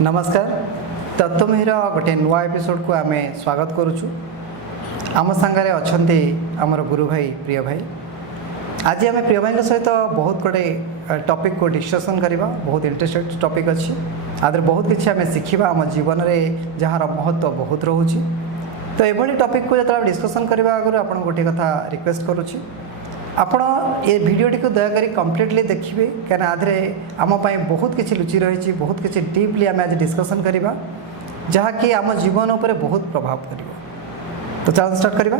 नमस्कार तत्वमहीर गोटे नुआ एपिसोड को आम स्वागत करुचु आम सांगे अच्छा आमर गुरु भाई प्रिय भाई आज आम प्रिय भाई सहित बहुत गुड़े टॉपिक को डिस्कसन करवा बहुत इंटरेस्टेड टॉपिक अच्छी आदर बहुत किसी आम शिखा आम जीवन में जार महत्व बहुत रोचे तो ये टॉपिक को जो डिस्कसन करने आगे आपको गोटे कथा रिक्वेस्ट करुच्ची आपण ये भिडियोटी को दयाकोरी कम्प्लीटली देखिए क्या आधे आमपाई बहुत किसी लुचि रही बहुत किसी डीपली आम आज डिस्कसन करवा जहाँकि आम जीवन उपर बहुत प्रभाव कर तो चल स्टार्ट करवा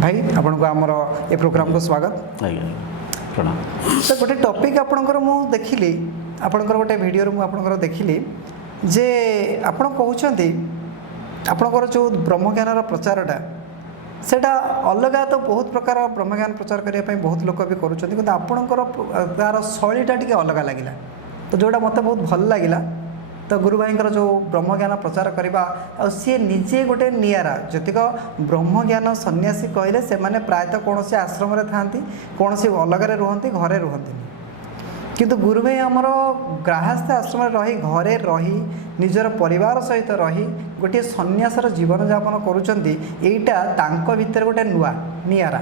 भाई आपन को आमर ए प्रोग्राम को स्वागत प्रणाम। तो गोटे टॉपिक आपणकर मु देखिली आपणकर गोटे वीडियो मु आपणकर देखिली जे आपण कहउछंती आपणकर जो ब्रह्मज्ञान प्रचारटा सेटा अलग तो बहुत प्रकार ब्रह्मज्ञान प्रचार करने बहुत लोक भी करुँच आपणकर तार शैलीटा टी अलग लगे तो जोटा मत बहुत भल लगे तो गुरु भाई जो ब्रह्मज्ञान प्रचार करवा आ सी निजे गोटे निरा जतिक ब्रह्मज्ञान सन्यासी कहले से माने प्रायतः कौन से आश्रम था कौन से अलग रुहति घरे रुहति किंतु गुरु भाई आमर गृहस्थ आश्रम रही घरे रही निजर परिवार सहित रही गोटे सन्यासर जीवन यापन करुँचा भितर गोटे नुआ निरा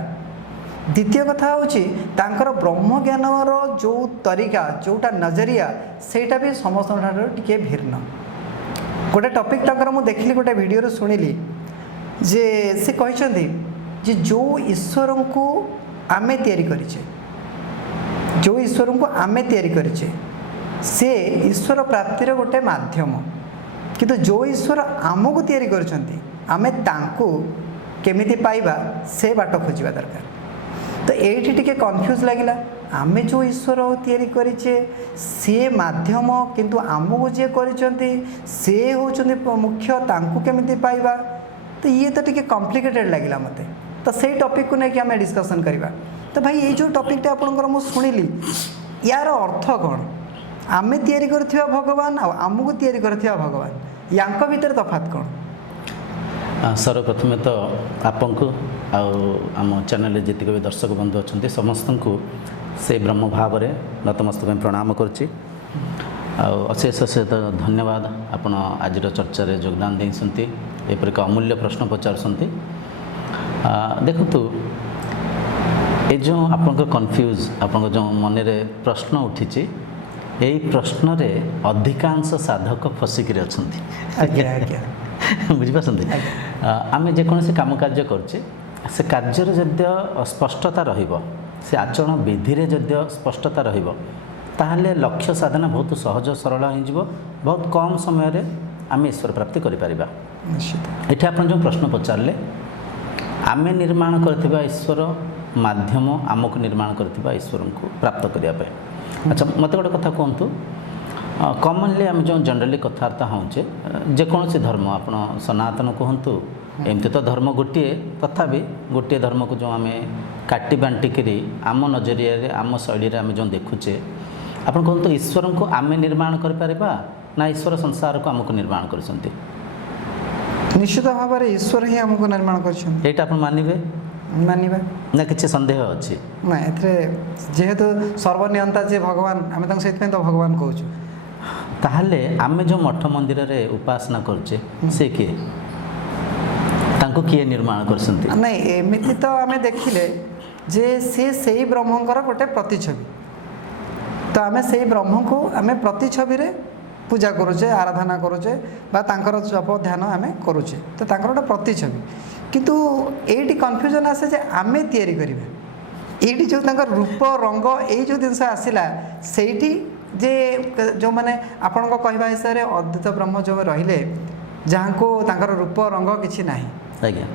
द्वितीय कथा हूँ ब्रह्मज्ञानर जो तरीका जोटा नजरिया सेटा भी समस्त टे भिन्न गोटे टॉपिक टाकर मुझे देखली गोटे वीडियो शुणिली जे से कहते जे जो ईश्वर को आमे तैयारी करिछे जो ईश्वर को आमे तैयारी करिछे से ईश्वर प्राप्तिर गोटे माध्यम किंतु जो ईश्वर आमको तैयारी करछंती आमे तांको केमिति पाइबा से बाट खोजिबा दरकार तो एठी टिके कन्फ्यूज लागिला आमे जो ईश्वर तैयारी करिछे से माध्यम किंतु आमको जे करिछंती से होचंती मुख्य तांको केमिति पाइबा तो ये तो टिके कॉम्प्लिकेटेड लागिला मते तो से टॉपिक को लेके आमे डिस्कशन करबा तो भाई ये जो टॉपिकटा आपनकर मु सुनिली यार अर्थ कौन आमे तैयारी करथिबा भगवान आ आमको तैयारी करथिबा भगवान यांक भीतर तफात कौन सर्वप्रथमे तो आपको आम चैनल जीतक भी दर्शक बंधु अच्छा समस्त को से ब्रह्म भाव में नतमस्तक प्रणाम करुच्ची अशेष अशेष धन्यवाद आपण आज चर्चा योगदान देते एपरिक अमूल्य प्रश्न पचार देखु ये जो आप कन्फ्यूज आप जो मन में प्रश्न उठी यही प्रश्न रे अधिकांश साधक फसिकी अच्छा बुझिपारती आम जेकोसी काम कार्य करुचे से कार्य जदि स्पष्टता रहिबो से आचरण विधि रे जदि स्पष्टता रहिबो ताहले लक्ष्य साधना बहुत सहज सरल हो बहुत कम समय रे आम ईश्वर प्राप्ति करि परिबा एठी आपण जो प्रश्न पचारले आमे निर्माण करथिबा ईश्वर माध्यम आमको निर्माण करथिबा ईश्वर को प्राप्त करिया पे अच्छा मत गोटे कथा कहतु कॉमनली आम जो जनरली कथबार्ता होचे जेकोसी धर्म आप सनातन कहतु एमती तो धर्म गोटे तथापि गोटे धर्म को जो आम काटी बांटिकी आम नजरिया आम शैली आम जो देखुचे आप कहतु ईश्वर को आम निर्माण करिपरिबा ना ईश्वर संसार को आमको निर्माण करछंती निश्चित भाव में ईश्वर ही आमको निर्माण करछंती एटा आपण मानिबे मानिबा ना किसी संदेह अच्छी ना एथरे जेहेतु सर्वनियंता जे भगवान आम से तो भगवान कहूँ ताहले आमे जो मठ मंदिर रे उपासना करछे से किए तांको किए निर्माण करसंती नहीं एमिति तो आमे देखिले जे से सेही ब्रह्मंकर गोटे प्रतिछवि तो आमे सेही ब्रह्म को आमे प्रतिछवि रे पूजा करुचे आराधना करुचे बा तांकर जप ध्यान आमे करुचे तो तांकर गोटे प्रतिछवि किंतु एटी कन्फ्यूजन आसे जे आमे तैयारी करिबा एटी जो तांकर रूप रंग एई जो जिनस आसिला सेठी जे जो माने आपण को कहबा हिसाब रे अद्वैत ब्रह्म जो रहिले जहाँ को तांकर रूप रंग किछि नाही आज्ञा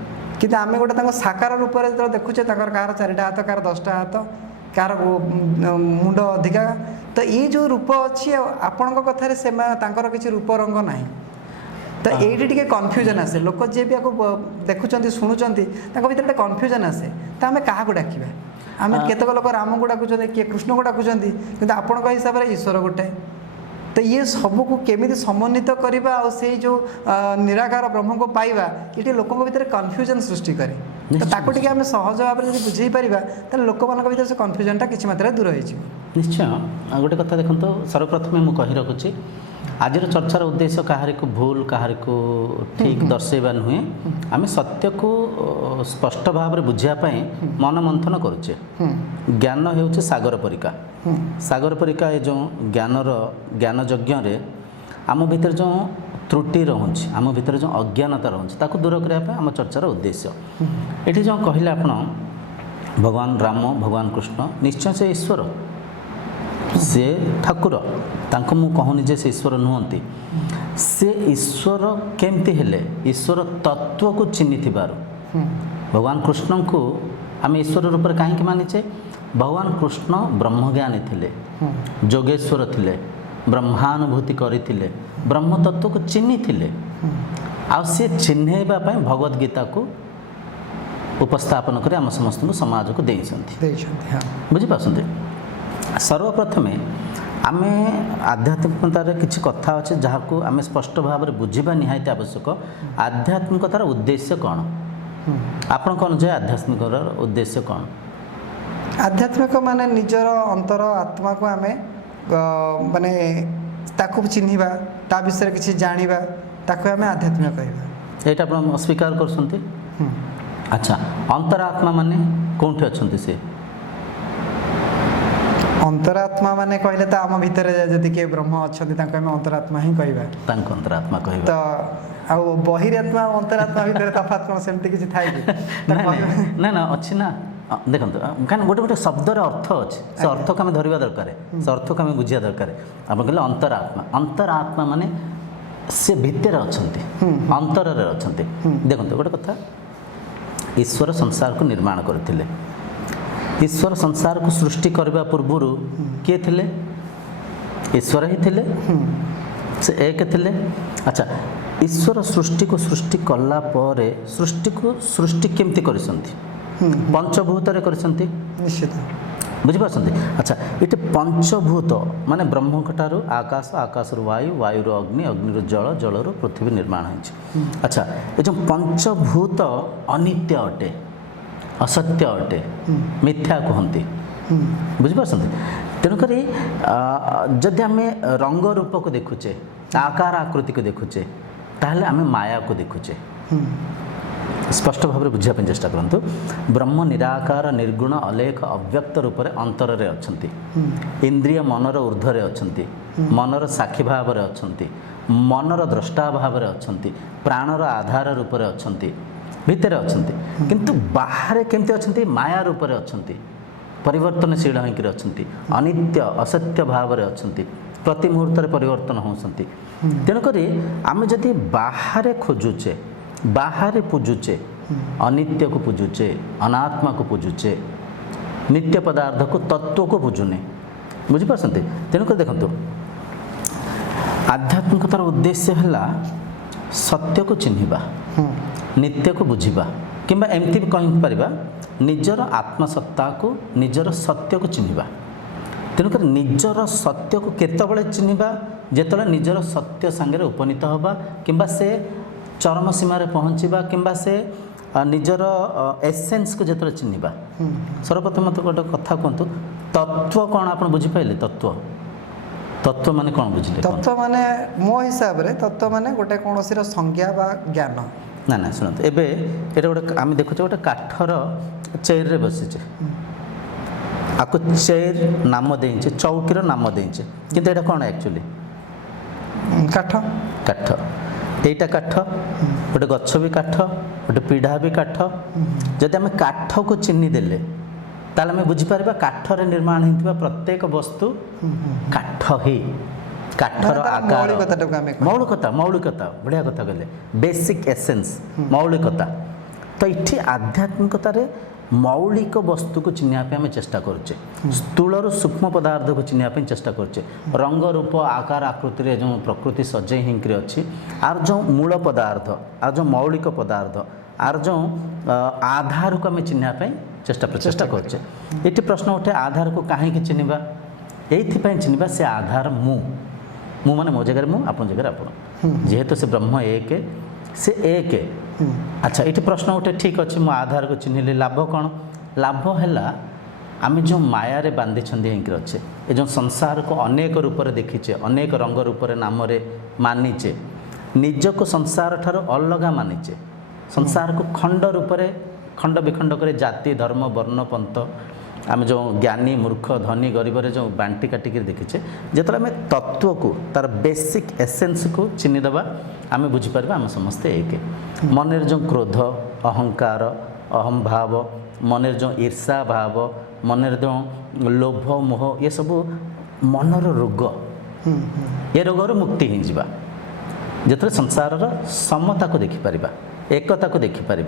किंतु आमे गोटे तांको साकार रूप रे जो देखुचे तांकर कार 4टा हाथ कार 10टा हाथ कार मुंड अधिका तो ये जो रूप अच्छी आपण को कथारे से तांकर किछि रूप रंग नाही तो ये टिके कन्फ्यूजन आसे लोक जे भी आपको देखुचंती शुणुचंती तांको भीतर गोटे कन्फ्यूजन आसे तो आमे काहा को डाकिबा आम केतक लोक राम को डाकुचंती किए कृष्ण को डाकुचंती किंतु आपण को हिसाब से ईश्वर गोटे तो ये सब को केमिति समन्वित करवा और से जो निराकार ब्रह्म को पाइबा ये लोकों भीतर कन्फ्यूजन सृष्टि करे तो ताको टिके आम सहज भाव में बुझे पारिबा त लोक मान भीतर से कन्फ्यूजनटा किछि मात्रा दूर हो निश्चय गोटे कथा देखो सर्वप्रथम मुझे कही रखुच्छी आजिर चर्चार उद्देश्य कहारी को भूल कहारी को ठीक दर्शेबा नुहे आम सत्य को स्पष्ट भाव में बुझापी मन मंथन करुचे ज्ञान होउचे सागर परिका सागर परिका ये जो ज्ञान यज्ञ आम भीतर जो त्रुटि रोचे आम भीतर जो अज्ञानता रोचे ताकू दूर करने आम चर्चार उद्देश्य ये जो कहले आपण भगवान राम भगवान कृष्ण निश्चय से ईश्वर से ठाकुर तांको मु कहूनी जे से ईश्वर नुहंती से ईश्वर केमती हेले ईश्वर तत्व को चिन्हि थिबारु भगवान कृष्ण को आम ईश्वर रूप में कहीं मानिचे भगवान कृष्ण ब्रह्मज्ञानी थिले जोगेश्वर थिले ब्रह्मानुभूति करथिले ब्रह्म तत्व को चिन्हि थिले आ से चिन्हैबा पई भगवत गीता को उपस्थापन कर आम समस्त को समाज को देइछंती बुझी पासंती सर्वप्रथमे आम आध्यात्मिकतार किसी कथा अच्छे जहाँ को आम स्पष्ट भाव में बुझा निहायती आवश्यक आध्यात्मिकतार उद्देश्य कौन आपण कौन जाए आध्यात्मिक उद्देश्य कौन आध्यात्मिक माने निजर अंतर आत्मा को आम माने ताकू चिन्हिबा ता विषय किसी जानिबा ताकू आम आध्यात्मिक कहबा एटा आपण अस्वीकार करसंती अच्छा अंतरात्मा माने कोठे अछंती से अंतरात्मा माने कहले तो आम भितर जदि के ब्रह्म अच्छे आम अंतरात्मा ही कहबा अंतरात्मा कह तो आउ बहिरात्मा अंतरात्मा भितर तफात कौन सेमती किसी थाए कि ना अच्छी ना देखो कहीं गोटे गोटे शब्दर अर्थ अच्छे से अर्थ को आम धरवा दरकार से अर्थ को आम बुझा दरकार आप कहले अंतरात्मा माने से भितर अच्छे अंतर अच्छा देखो गोटे कथा ईश्वर संसार को निर्माण करथिले ईश्वर संसार को सृष्टि करने पूर्वर किए थिले ईश्वर ही थिले से एक थिले अच्छा ईश्वर सृष्टि को सृष्टि कला पर सृष्टि केमती करिसंती पंचभूत रे करिसंती निश्चित बुझिपारसंती अच्छा ये पंचभूत माने ब्रह्म ठारू आकाश आकाश वायु वायु अग्नि अग्नि जल जल पृथ्वी निर्माण होइछि अच्छा ये जो पंचभूत अनित्य अटे असत्य अटे मिथ्या कहती बुझिपारसंती तेणुक जदि आम रंग रूप को देखुचे आकार आकृति को देखुचे ताहले आम माया को देखुचे स्पष्ट भाव में बुझापी चेष्टा करूँ ब्रह्म निराकार निर्गुण अलेख अव्यक्त रूप में अंतर रे अछंती इंद्रिय मनर ऊर्ध्वरे अछंती मनर साक्षी भाव में अछंती मनर द्रष्टा भाव में अछंती प्राणर आधार रूप में अछंती भितर अछंती किंतु बाहर केमती अछंती माया रूप में अछंती परिवर्तनशील होकर अछंती अनित्य असत्य भाव में अछंती प्रति मुहूर्त परिवर्तन होती तेणुक आम जदि बाहर खोजुचे बाहर पूजुचे अनित्य को पूजुचे अनात्मा को पूजुचे नित्य पदार्थ को तत्व को पूजुने बुझिपारसंती तेणुक देखो आध्यात्मिकतार उद्देश्य है सत्य को चिन्हिबा नित्य को बुझिबा किंबा एमती भी कहि परिबा निजर आत्मसत्ता को निजर सत्य को चिन्हिबा तेणुक निजर सत्य को केतबळे चिन्हिबा जेतबळे निजर सत्य संगे उपनीत होबा किंबा से चरम सीमा रे पहुँचवा किंबा से निजर एसेंस को जेतबळे चिन्हिबा सर्वप्रथम मत गोटे कथा कहतु तत्व कौन आप बुझिपारे तत्व तत्व माने कौन बुझिले तत्व माने मो हिसाब रे तत्व माने गोटे कौनसी संज्ञा बा ज्ञान ना ना शुणु एबे एटा गोटे आम देखुचे गोटे काठर चेयर रे बसीचे आपको चेयर नाम देइचे चौकीर नाम देइचे किंतु एटा कौन एक्चुअली काठ काठ एटा काठ गोटे गछ भी काठ गोटे पीढ़ा भी काठ जदि आम काठ को चिन्हि देले ताले आम बुझिपार काठर निर्माण होता प्रत्येक वस्तु काठ ही काठर आकार मौलिकता बढ़िया कथा कहले बेसिक एसेंस मौलिकता तो ये आध्यात्मिकतार मौलिक वस्तु को चिन्हवाई आम चेष्टा करुचे स्थूल सूक्ष्म पदार्थ को चिन्हवाई चेष्टा करुचे रंग रूप आकार आकृति जो प्रकृति सजई हिंक्री अच्छी आर जो मूल पदार्थ आर जो मौलिक पदार्थ आर जो आधार को आम चिन्हवाई चेष्टा प्रचेष्टा करुचे ये प्रश्न उठे आधार को कहीं चिन्हवा ये चिन्हवा से आधार मु माने मो जगह मु आप जगह आप जेहेतु से ब्रह्म एक से एक अच्छा ये प्रश्न उठे ठीक अच्छे मो आधार को चिन्हली लाभ कौन लाभ है आमे जो माया रे बांधी छंदी हेंकि अच्छे ए जो संसार को अनेक रूप रे देखिचे अनेक रंग रूप रे नाम रे मानिचे निज को संसार ठार अलग मानिचे संसार को खंड रूप रे खंड विखंड करे जाति धर्म वर्ण पंथ आम जो ज्ञानी मूर्ख धनी गरीब रे जो बांटी काटिक देखीचे जो आम तत्व को तार बेसिक एसेंस को चिन्हीदबा आम बुझीपर आम समस्ते एक मन जो क्रोध अहंकार अहम भाव मन जो ईर्षा भाव मन जो लोभ मोह ये सब मनर रोग ये रोगर मुक्ति हो जावा जो संसार समता को देखिपर एकता को देखिपर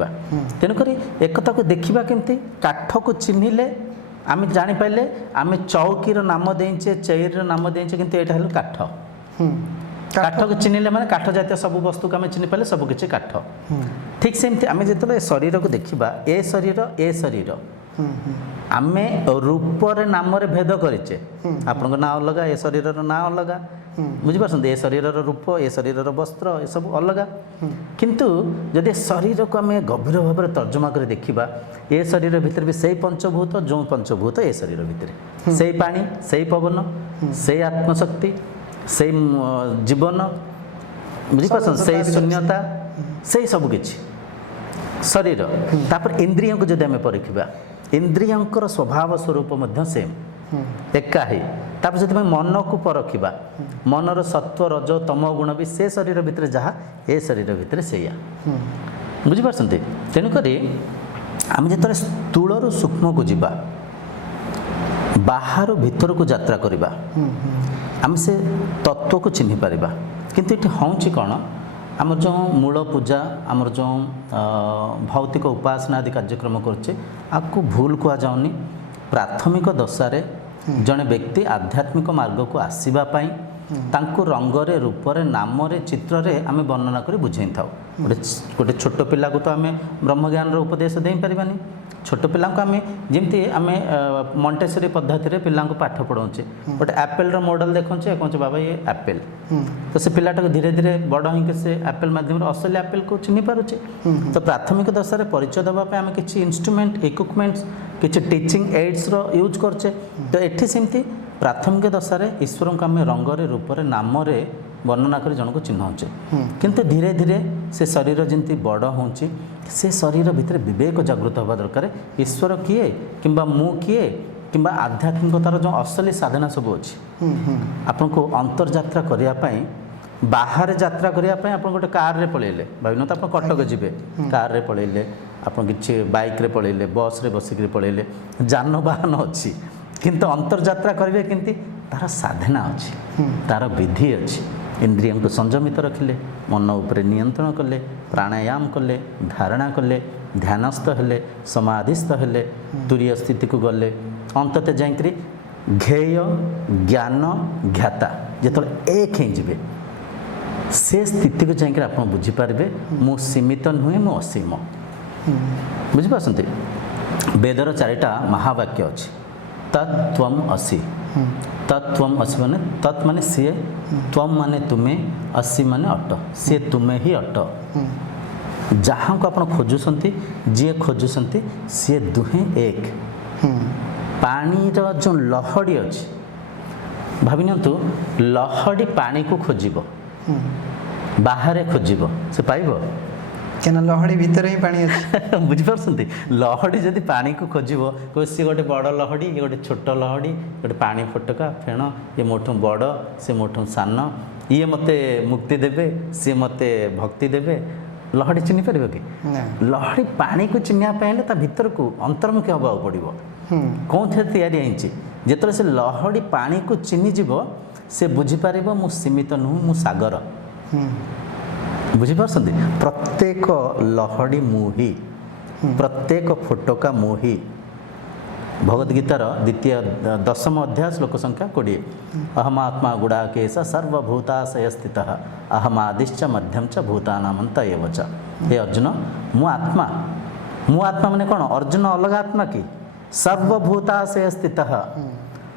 तेणुक एकता को देखा केमती काठ को चिन्हिले आम जापारे आम चौकीर नाम देचे चेयर नाम देचे कि यहाँ हल काठ काठ को चिन्हिले माने काठ जातीय सब वस्तु को आम चिन्ह पारे सबकि काठ ठीक सेमती आम जो शरीर को देखा ए शरीर आम रूपर नाम भेद करेचे आपण ना अलग ए शरीर ना अलग बुझीपार ए शरीर रूप ए शरीर वस्त्र ये सब अलग किंतु जदि शरीर को आम गभीर भाव में तर्जमा कर देखा ए शरीर भितर भी सही पंचभूत जो पंचभूत ए शरीर भितर से पानी से पवन से आत्मशक्ति से जीवन बुझीपार से शून्यता से सबकि शरीर तापर इंद्रियों को जब आम परीक्षा इंद्रियंकर स्वभाव स्वरूप सेम एका ही तापर जब मन को परखा मनर सत्व रज तम गुण भी से शरीर भितर जहाँ ए शरीर भितर से बुझीपार तेणुक आम जो स्थूल सूक्ष्म को जीवा बाहर भीतर को यात्रा करवा आम से तत्व को चिन्ह पारिबा किंतु ये हूँ कौन आम जो मूल पूजा आम जो भौतिक उपासना आदि कार्यक्रम करछे आपको भूल कह जाऊनी प्राथमिक दशारे जड़े व्यक्ति आध्यात्मिक मार्ग को आसवा तांको रंगरे रूपरे नामरे चित्रे आम वर्णना कर बुझे था गोटे छोट पिला को तो आम ब्रह्मज्ञान उपदेश दे पारानी छोट पिला को आम जमी आम मॉन्टेसरी पद्धति पिला पाठ पढ़ाऊे गोटे एप्पल मॉडल देखुचे कौन बाबा ये एप्पल तो से पिलाटा धीरे धीरे बड़ होकर से एप्पल मध्यम असली एप्पल को चिन्ह पारुचे तो प्राथमिक दशार परिचय देवाई आम कि इंस्ट्रूमेंट इक्विपमेंट्स किसी टीचिंग एड्स यूज करचे तो ये सेमती प्राथमिक दशार ईश्वर को आम रंगरे रूपरे नामरे वर्णना कर जन को चिन्हचे किंतु धीरे धीरे से शरीर जमी बड़ हो से शरीर भितर विवेक जागृत हवा दरकार ईश्वर किए किंबा मु किए किंबा आध्यात्मिकतार जो असली साधना सब अच्छी आपन को अंतर्यात्रा करने बाहर यात्रा करने आप गोटे कार रे पलैले भाविन तो आप कटक जी कार रे पलैले आप कि बैक रे पलैले बस रे बसिक पलैले जानवाहन अच्छी किंतु अंतर्यात्रा करेंगे किंतु तार साधना अच्छी तार विधि अच्छी इंद्रियों को संयमित रखिले मन उपरे नियंत्रण कले प्राणायाम कले धारणा कले ध्यानस्थ हेले समाधिस्थ हेले तुरीय स्थिति को गले अंतत जाकरी घेय ज्ञान ज्ञाता जो एक ही जीवे से स्थिति को जाकर आप बुझीपारे मु सीमित नुहे मु असीम बुझीपार वेदर चारिटा महावाक्य अच्छी तत्त्वम असि तत्त्वम असि माने तत् माने सी त्वम माने तुम्हें असि माने अट सी तुम्हें ही अट जहाँ को आप खोजुंट जी खोजुंट सी दुहे एक पानीर जो लहड़ी अच्छी भाविनियंतु लहड़ी पानी को खोजिब बाहर खोजिब से पाइब क्या लहड़ी भीतर ही पानी अच्छे बुझीपार लहड़ी जदि पानी को खोजिब कोई सी गोटे बड़ लहड़ी ये गोटे छोट लहड़ी गोटे पानी फटका फेण ये मोठू बड़ से मोठू सान ये मते मुक्ति देवे सी मते भक्ति देवे लहड़ी चिन्ह पार कि लहड़ी पानी को चिन्हवाई ता भीतर को अंतर्मुखी हवा पड़ो कौन थे तैयारी जो से लहड़ी पानी को चिन्हजीव से बुझीपार मु सीमित नुह मु सागर बुझीपार प्रत्येक लहड़ी मुही प्रत्येक फोटका मुही भगवद्गीतार द्वितीय दशम अध्याय श्लोक संख्या 20 अहमात्मा गुड़ाकेश सर्वभूताशय स्थित अहमादिश्च मध्यम च भूतानामंत एव च हे अर्जुन मु आत्मा माने कौन अर्जुन अलग आत्मा कि सर्वभूताशय स्थित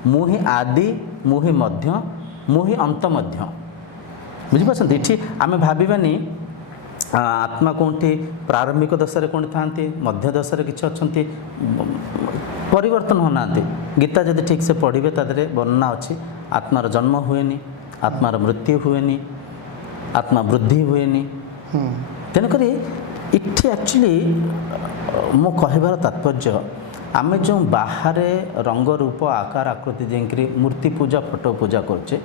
मुहि आदि मुहि मध्य मुहि अंत मध्य बुझीपार ये आम भावानी आत्मा कौटी प्रारंभिक दशारे कौन था मध्य दशारे किसी अच्छा परिवर्तन होना गीता जब ठीक से पढ़े तादे वर्णना अच्छी आत्मार जन्म हुएनी आत्मार मृत्यु हुएनी आत्मा वृद्धि हुएनी तेणुक इट्ठी एक्चुअली मो कहबार तात्पर्य आम जो बाहर रंग रूप आकार आकृति जेकि मूर्ति पूजा फोटो पूजा करुचे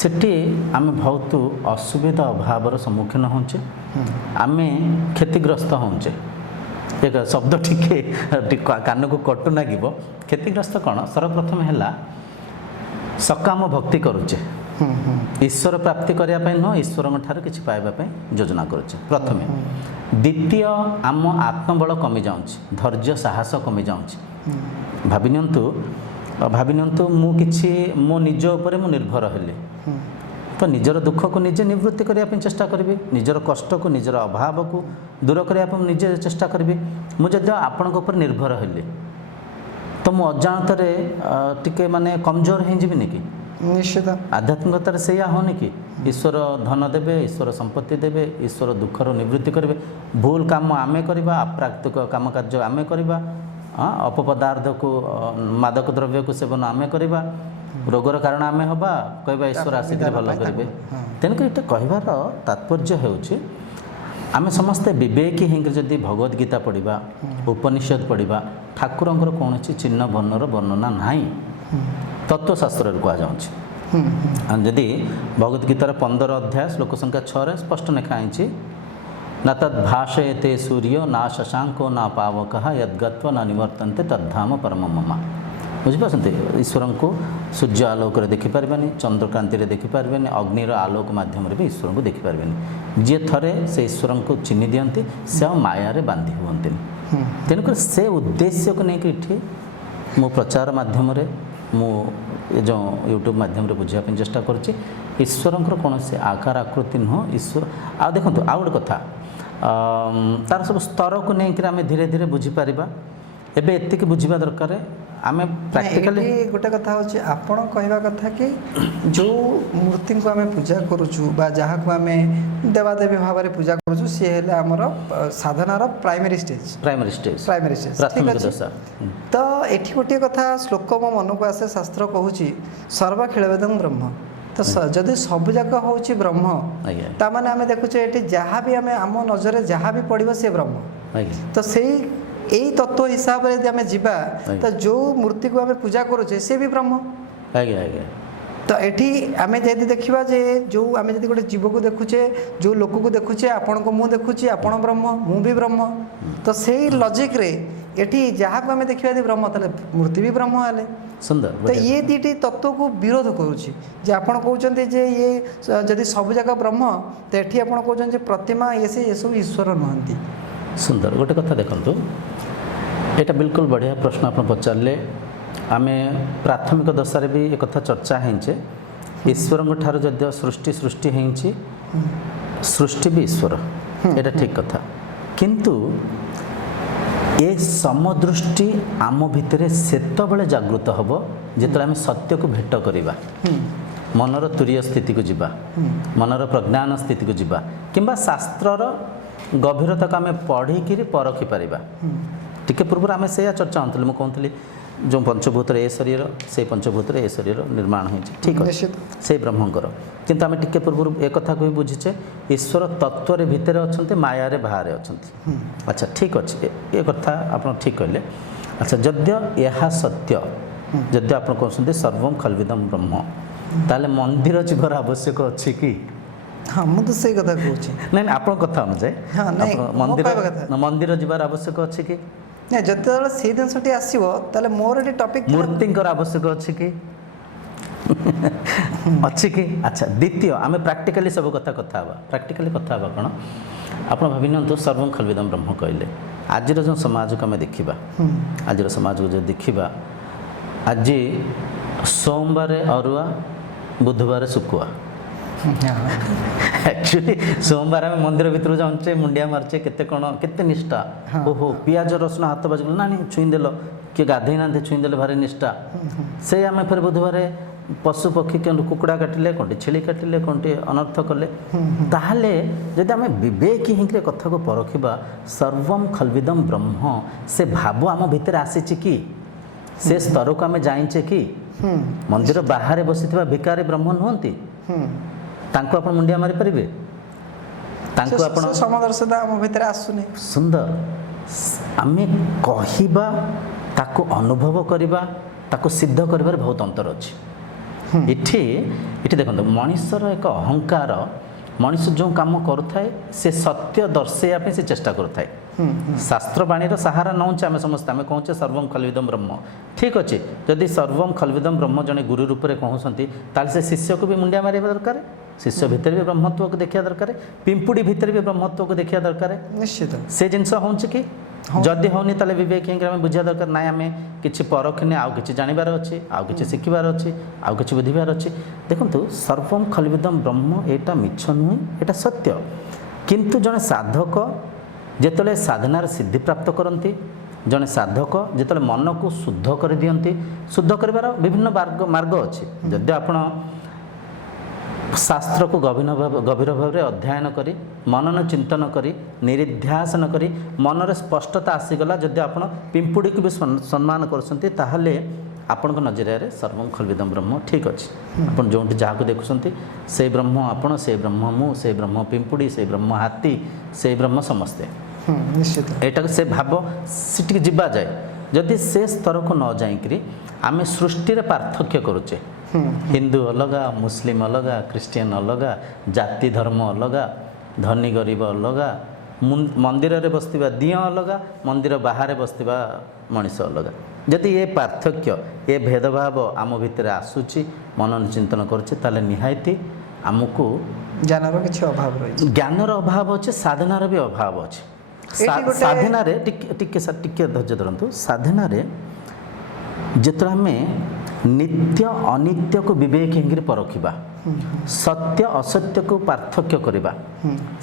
सेठी आम बहुत असुविधा अभाव सम्मुखीन होचे आम क्षतिग्रस्त होचे एक शब्द टिके कान को कटु लगे क्षतिग्रस्त कौन सर्वप्रथम है सकाम भक्ति करुचे ईश्वर प्राप्ति करने नुह ईश्वर ठार कि पाइबापी योजना करुचे प्रथम द्वितीय आम आत्मबल कमी जाऊँच धैर्य साहस कमी जाऊँच भाविनियंतु मु किछि मो निज उपरे मु निर्भर हेले तो निजर दुख को निजे निवृत्ति करने चेष्टा करी निजर कष्ट को निजर अभाव को दूर करने निजे चेष्टा करी मुझे आपण निर्भर हेले तो मु अजाणत टिके माने कमजोर हो जीविनी कि निश्चित आध्यात्मिकतार से होनी कि ईश्वर धन देवे ईश्वर संपत्ति देवे ईश्वर दुखर निवृत्ति करेंगे भूल काम आमे करवा अप्राकृतिक काम कार्य आमे करवा अपपदार्थ को मादक द्रव्य को सेवन आमे करवा रोगर कारण आमे हवा कहवा ईश्वर आसिक भल करेंगे तेणुक ये कहबार तात्पर्य होउछि आमे समस्ते विवेकी होकर जदि भगवद गीता पढ़ा उपनिषद पढ़ा ठाकुरंकर कौन चिन्ह वर्णर वर्णना नहीं तत्वशास्त्र कहुच्छे जदि भगवद गीतार 15 अध्याय श्लोक संख्या 6 स्पष्ट लिखाई न तद्भाषयते सूर्यो ना शशांको ना पावक यद्गत्वा न निवर्तन्ते तद्धाम परम मम बुझिपारते ईश्वर को सूर्य आलोक देखिपारे चंद्रकांति देखिपारे अग्निर आलोक मध्यम ईश्वर को देखिपारे जी थे से ईश्वर को चिन्ह दिखती से मायारे बांधि हुए तेणुक से उद्देश्य को लेकिन मो प्रचार मध्यम मु जो यूट्यूब माध्यम बुझापी चेष्टा करुच्ची ईश्वर कौन से आकार आकृति नुह ईश्वर आ देखो आ गए कथा तार सब स्तर को लेकिन आम धीरे धीरे बुझीपार एवं एतिक बुझा दरकार आम प्रैक्टिकली गोटे कथा होची आपण कहवा कथा कि जो मूर्ति को आम पूजा करुचु बा जहाँ को आम देवादेवी भाव में पूजा करुचु सी हेले आमर साधनार प्राइमरी स्टेज ठीक अछि तो एठी गोटे कथा श्लोक मो मन को आसे शास्त्र कहूची सर्वखिलवेदं ब्रह्म तो जदि सब जाक होची ब्रह्म ता माने आम देखुचे एठी जहाँ भी आम नजर जहाँ भी पड़ो सी ब्रह्म तो सही यही तत्व हिसाब से यदि आम जीवा तो जो मूर्ति को आम पूजा करुचे से भी ब्रह्म तो एठी आम यदि देखा जे जो आम यदि गोटे जीव को देखुचे जो लोक को देखुचे आपण को मुझे देखुची आपण ब्रह्म मु भी ब्रह्म तो से लॉजिक रे एठी जहाँ को आम देखा यदि ब्रह्म ताले मूर्ति भी ब्रह्म हेले सुंदर तो ये दीटी तत्व को विरोध करुच्ची जे आपण कहते जे ये जदि सब जगह ब्रह्म तो एठी आपण कहते प्रतिमा ये से ये सब ईश्वर नुहंती सुंदर गोटे कथा देखंतु एटा बिल्कुल बढ़िया प्रश्न आप पचारे आम प्राथमिक दशारे भी एक कथा चर्चा होइछे ईश्वर ठार जदियो सृष्टि होइछि सृष्टि भी ईश्वर एटा ठीक कथा किंतु ये समदृष्टि आम भितर सेतबेले जागृत हम जिते आम सत्य को भेट करवा मनर तुरीय स्थिति को जीवा मनर प्रज्ञान स्थिति को जीवा किंबा शास्त्रर गभीरता को आम पढ़ी परखी पारिबा टिके पूर्व आम से चर्चा होती मुझे कहती जो पंचभूतर ए शरीर से पंचभूतर ए शरीर निर्माण हो ठीक अच्छे से ब्रह्मंकर किंतु आम टिके पूर्व एक कथा को भी बुझीचे ईश्वर तत्व भितर अच्छा मायारे बाहर अच्छा अच्छा ठीक अच्छे ये कथा आप ठीक कहले अच्छा जद्य यह सत्य जद्य आप कहते सर्वं खल्विदं ब्रह्म ताले मंदिर जीवर आवश्यक अच्छे कि हाँ मुझे तो सही कथा कहूँ नहीं आप कथा अनुसार हाँ मंदिर जीवार आवश्यक अच्छे कि नहीं जो से जिनटी आसो मोर ये टॉपिक मूर्ति आवश्यक अच्छे कि अच्छी कि अच्छा द्वितीय आम प्रैक्टिकली सब कथा कथा प्रैक्टिकली कथा कौन आप भावी नियंतु सर्वं खल्विदं ब्रह्म कहले आज जो समाज को आम देखा आज समाज को जो देखा आज सोमवार अरुआ बुधवार शुकुआ एक्चुअली सोमवार आम मंदिर भीतर जाऊे मुंडिया मार्चे केते कौन केते निष्ठा ओहो पियाज रसुण हाथ बाजगल ना छुईदेल किए गाधे ना छुईदे भारी निष्ठा से आम फिर बुधवार ପଶୁ ପକ୍ଷୀ କେଉଁଠି କୁକୁଡ଼ା କାଟିଲେ କେଉଁଠି ଛେଳି କାଟିଲେ କେଉଁଠି ଅନର୍ଥ କଲେ ତାହେଲେ ଯଦି ଆମେ ବିବେକୀ ହେଇକି କଥାକୁ ପରଖିବା ସର୍ବମ୍ ଖଲ୍ବିଦମ୍ ବ୍ରହ୍ମ ସେ ଭାବ ଆମ ଭିତରେ ଆସିଛି କି ସେ ସ୍ତରକୁ ଆମେ ଜାଣିଛେ କି ମନ୍ଦିର ବାହାରେ ବସିଥିବା ଭିକାରୀ ବ୍ରହ୍ମ ନୁହନ୍ତି ତାଙ୍କୁ ଆପଣ ମୁଣ୍ଡିଆ ମାରିପାରିବେ ତାଙ୍କୁ ଆପଣ ସମଦର୍ଶିତା ଆମ ଭିତରେ ଆସୁନି ସୁନ୍ଦର ଆମେ କହିବା ତାକୁ ଅନୁଭବ କରିବା ତାକୁ ସିଦ୍ଧ କରିବାରେ ବହୁତ ଅନ୍ତର ଅଛି ଏଠି ଦେଖନ୍ତୁ ମଣିଷର ଏକ ଅହଙ୍କାର ମଣିଷ ଯେଉଁ କାମ କରୁଥାଏ ସେ ସତ୍ୟ ଦର୍ଶାଇବା ପାଇଁ ସେ ଚେଷ୍ଟା କରୁଥାଏ ଶାସ୍ତ୍ରବାଣୀର ସାହାରା ନେଉଛେ ଆମେ ସମସ୍ତେ ଆମେ କହୁଛେ ସର୍ବମ୍ ଖଲ୍ବିଦମ୍ ବ୍ରହ୍ମ ଠିକ୍ ଅଛି ଯଦି ସର୍ବମ୍ ଖଲ୍ବିଦମ୍ ବ୍ରହ୍ମ ଜଣେ ଗୁରୁ ରୂପରେ କହୁଛନ୍ତି ତାହେଲେ ସେ ଶିଷ୍ୟକୁ ବି ମୁଣ୍ଡିଆ ମାରିବା ଦରକାର ଶିଷ୍ୟ ଭିତରେ ବି ବ୍ରହ୍ମତ୍ୱକୁ ଦେଖିବା ଦରକାର ପିମ୍ପୁଡ଼ି ଭିତରେ ବି ବ୍ରହ୍ମତ୍ୱକୁ ଦେଖିବା ଦରକାର ନିଶ୍ଚିତ ସେ ଜିନିଷ ହେଉଛି କି ଯଦି ହେଉନି ତାହେଲେ ବିବେକ ହେଇକି ଆମେ ବୁଝିବା ଦରକାର ନାଇଁ ଆମେ କିଛି ପରଖିନେ ଆଉ କିଛି ଜାଣିବାର ଅଛି ଆଉ କିଛି ଶିଖିବାର ଅଛି ଆଉ କିଛି ବୁଝିବାର ଅଛି ଦେଖନ୍ତୁ ସର୍ବମ୍ ଖଲ୍ବିଦମ୍ ବ୍ରହ୍ମ ଏଇଟା ମିଛ ନୁହେଁ ଏଇଟା ସତ୍ୟ କିନ୍ତୁ ଜଣେ ସାଧକ ଯେତେବେଳେ ସାଧନାର ସିଦ୍ଧି ପ୍ରାପ୍ତ କରନ୍ତି ଜଣେ ସାଧକ ଯେତେବେଳେ ମନକୁ ଶୁଦ୍ଧ କରିଦିଅନ୍ତି ଶୁଦ୍ଧ କରିବାର ବିଭିନ୍ନ ମାର୍ଗ ଅଛି ଯଦି ଆପଣ ଶାସ୍ତ୍ରକୁ ଗଭୀର ଭାବରେ ଅଧ୍ୟୟନ କରି ମନନ ଚିନ୍ତନ କରି ନିରିଧ୍ୟାସନ କରି ମନରେ ସ୍ପଷ୍ଟତା ଆସିଗଲା ଯଦି ଆପଣ ପିମ୍ପୁଡ଼ିକୁ ବି ସମ୍ମାନ କରୁଛନ୍ତି ତାହେଲେ ଆପଣଙ୍କ ନଜରିଆରେ ସର୍ବମ୍ ଖଲ୍ବିଦମ୍ ବ୍ରହ୍ମ ଠିକ୍ ଅଛି ଆପଣ ଯେଉଁଠି ଯାହାକୁ ଦେଖୁଛନ୍ତି ସେଇ ବ୍ରହ୍ମ ଆପଣ ସେଇ ବ୍ରହ୍ମ ମୁଁ ସେଇ ବ୍ରହ୍ମ ପିମ୍ପୁଡ଼ି ସେଇ ବ୍ରହ୍ମ ହାତୀ ସେଇ ବ୍ରହ୍ମ ସମସ୍ତେ ନିଶ୍ଚିତ ଏଇଟାକୁ ସେ ଭାବ ସେଠିକି ଯିବା ଯାଏ ଯଦି ସେ ସ୍ତରକୁ ନ ଯାଇକରି ଆମେ ସୃଷ୍ଟିରେ ପାର୍ଥକ୍ୟ କରୁଛେ ହିନ୍ଦୁ ଅଲଗା ମୁସଲିମ ଅଲଗା ଖ୍ରୀଷ୍ଟିଆନ ଅଲଗା ଜାତି ଧର୍ମ ଅଲଗା ଧନୀ ଗରିବ ଅଲଗା ମନ୍ଦିରରେ ବସିଥିବା ଦିଅଁ ଅଲଗା ମନ୍ଦିର ବାହାରେ ବସିଥିବା ମଣିଷ ଅଲଗା ଯଦି ଏ ପାର୍ଥକ୍ୟ ଏ ଭେଦଭାବ ଆମ ଭିତରେ ଆସୁଛି ମନନ ଚିନ୍ତନ କରୁଛେ ତାହେଲେ ନିହାତି ଆମକୁ ଜ୍ଞାନର କିଛି ଅଭାବ ରହିଛି ଜ୍ଞାନର ଅଭାବ ଅଛି ସାଧନାର ବି ଅଭାବ ଅଛି ସାଧନାରେ ଟିକେ ଧୈର୍ଯ୍ୟ ଧରନ୍ତୁ ସାଧନାରେ ଯେତେବେଳେ ଆମେ ନିତ୍ୟ ଅନିତ୍ୟକୁ ବିବେକ ହେଇକି ପରଖିବା ସତ୍ୟ ଅସତ୍ୟକୁ ପାର୍ଥକ୍ୟ କରିବା